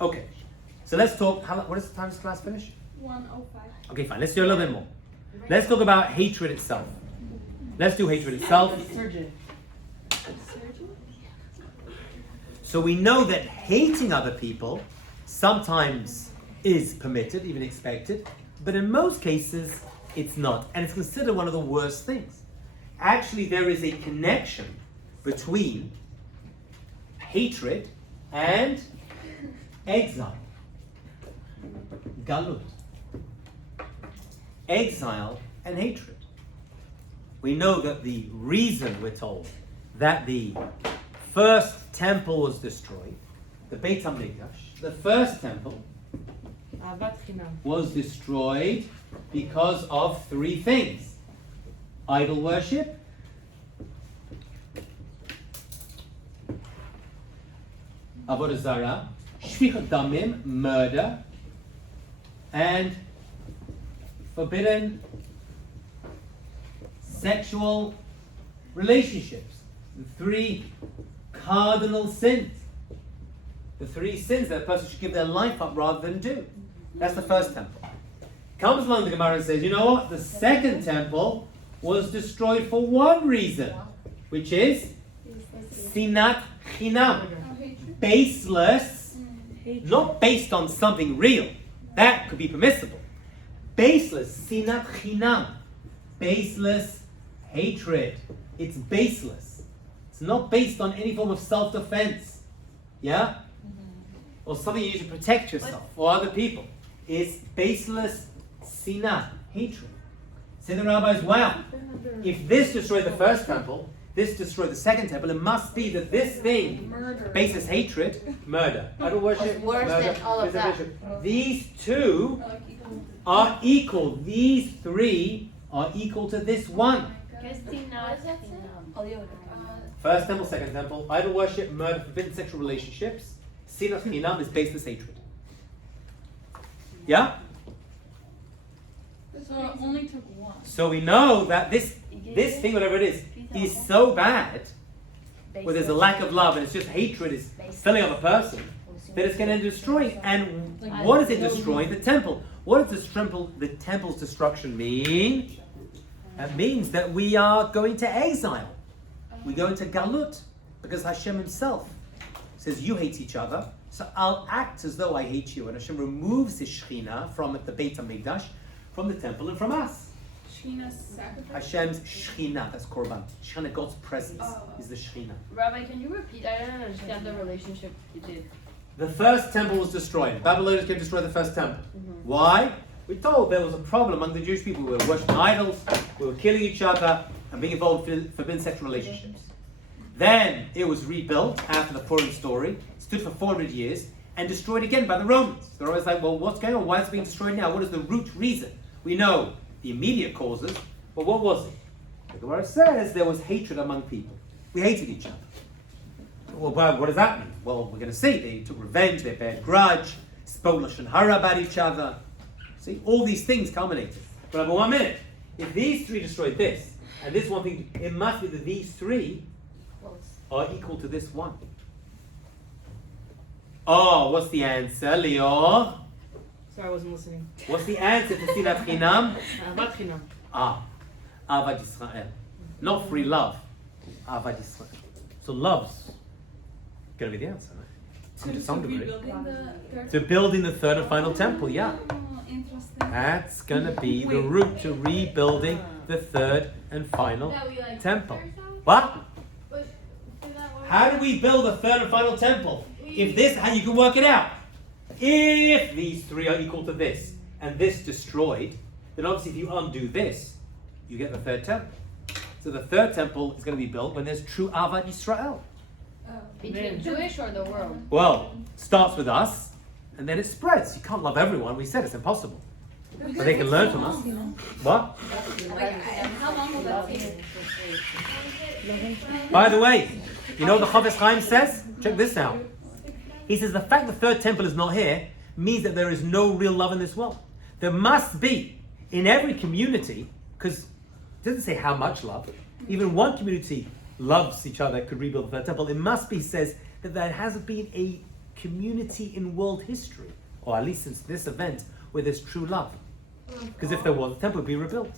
Okay, so let's talk. What is the time does class finish? 1:05. Okay, fine. Let's do a little bit more. Let's talk about hatred itself. Let's do hatred itself. So we know that hating other people sometimes is permitted, even expected, but in most cases it's not. And it's considered one of the worst things. Actually, there is a connection between hatred and exile. Galut. Exile and hatred. We know that the reason, we're told, that the first temple was destroyed, the Beit HaMikdash, the first temple was destroyed because of three things: idol worship, avodah zarah, shfichat damim, murder, and forbidden sexual relationships. The three cardinal sins. The three sins that a person should give their life up rather than do. That's the first temple. Comes along the Gemara and says, you know what? The second temple was destroyed for one reason, which is sinat chinam. Baseless, not based on something real. That could be permissible. Baseless, sinat chinam. Baseless hatred. It's baseless. It's not based on any form of self-defense. Yeah? Or something you use to protect yourself or other people. It's baseless sinat, hatred. Say the rabbis, wow, if this destroyed the first temple, this destroyed the second temple, it must be that this thing, baseless hatred, murder, idol worship, Worse murder, than all of that. these two are equal. These three are equal to this one. First temple, second temple, idol worship, murder, forbidden sexual relationships. Sinat chinam is baseless hatred. Yeah? So it only took one. So we know that this thing, whatever it is so bad, where there's a lack of love and it's just hatred is filling up a person, that it's going to destroy. And what is it destroying? The temple. What does the temple's destruction mean? It means that we are going to exile. We go into galut, because Hashem himself says, you hate each other, so I'll act as though I hate you. And Hashem removes his Shekhinah from the Beit HaMikdash, from the temple and from us. Shechina's sacrifice? Hashem's Shekhinah, that's Korban. Shekhinah, God's presence, is the Shekhinah. Rabbi, can you repeat? I don't understand the relationship you did. The first temple was destroyed. Babylonians came to destroy the first temple. Why? We're told there was a problem among the Jewish people. We were worshiping idols, we were killing each other, and being involved in forbidden sexual relationships. Then it was rebuilt after the Purim story, stood for 400 years, and destroyed again by the Romans. They're always like, well, what's going on? Why is it being destroyed now? What is the root reason? We know the immediate causes, but what was it? The Gemara says there was hatred among people. We hated each other. Well, what does that mean? Well, we're going to see. They took revenge, they bared grudge, spoke lashon hara about each other. See, all these things culminated. But for 1 minute, if these three destroyed this, and this one thing, it must be that these three are equal to this one. Oh, what's the answer, Lior? Sorry, I wasn't listening. What's the answer to sinat chinam? Ahavat chinam. Avad Yisrael. Not free love. Avad Yisrael. So love's going to be the answer, right? To some degree. To building the third and final temple, yeah. Interesting. That's going to be the route to rebuilding the third and final That we like temple. ourselves? What? But for that one- How do we build a third and final temple? If this, how you can work it out. If these three are equal to this, and this destroyed, then obviously if you undo this, you get the third temple. So the third temple is going to be built when there's true Avad Yisrael. Between Jewish or the world? Well, starts with us, and then it spreads. You can't love everyone. We said it's impossible. But they can learn from us. What? How long will that take? By the way, you know what the Chavetz Chaim says? Check this out. He says the fact the third temple is not here means that there is no real love in this world. There must be, in every community, because it doesn't say how much love, even one community loves each other, could rebuild the third temple. It must be, says, that there hasn't been a community in world history, or at least since this event, where there's true love. Because if there was, the temple would be rebuilt.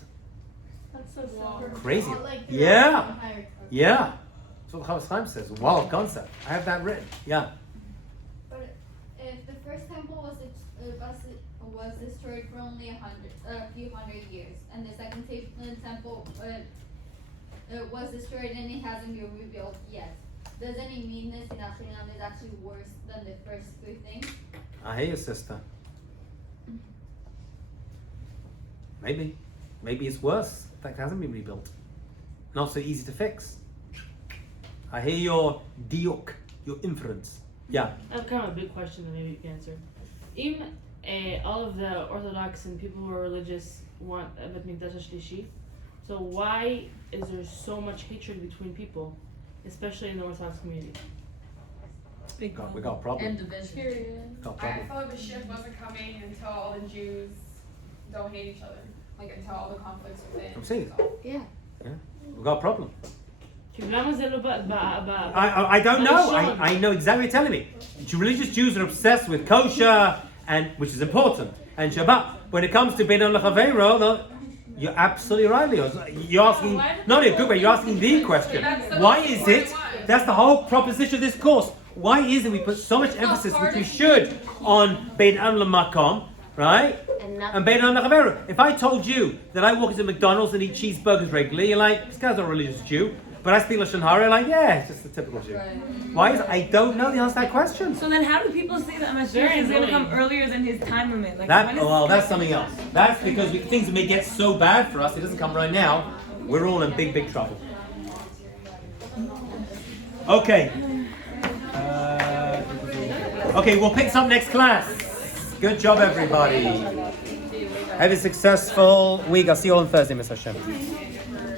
That's so sad. Crazy. Like, Yeah. empire. Yeah. That's what the Chofetz Chaim says. Wild concept. I have that written. Yeah. But if the first temple was destroyed for only a few hundred years, and the second temple was destroyed and it hasn't been rebuilt yet, doesn't it mean this in Ashkenaz is actually worse than the first two things? I hear you, sister. Maybe. Maybe it's worse. That hasn't been rebuilt. Not so easy to fix. I hear your diuk, your inference. Yeah. I have kind of a big question that maybe you can answer. Even all of the Orthodox and people who are religious want a Bet Mikdash Shlishi. So why is there so much hatred between people, especially in the Orthodox community? We got a problem. And division. Got a I problem. feel like the shift wasn't coming until all the Jews don't hate each other. Like until all the conflicts within. I'm saying. Yeah. We got a problem. למה זה לא I don't know. I know exactly what you're telling me. Religious Jews are obsessed with kosher, and which is important, and Shabbat. When it comes to Bein L'Chaveiro, no, you're absolutely right, Leo. You're asking, not in a good way, you're asking the question. Why is it, that's the whole proposition of this course, why is it we put so much emphasis, which we should, on Bein L'Makom, right? And Bein L'Chaveiro. If I told you that I walk into McDonald's and eat cheeseburgers regularly, you're like, this guy's not a religious Jew. But I speak Lashon Hara, like, yeah, it's just the typical Jew. Right. Why is I don't know the answer to that question. So then how do people say that Mashiach is going to come earlier than his time limit? Like, That, when is well, that's something else. That's because things may get so bad for us, it doesn't come right now, we're all in big, big trouble. Okay. Okay, we'll pick this up next class. Good job, everybody. Have a successful week. I'll see you all on Thursday, Mr. Hashem.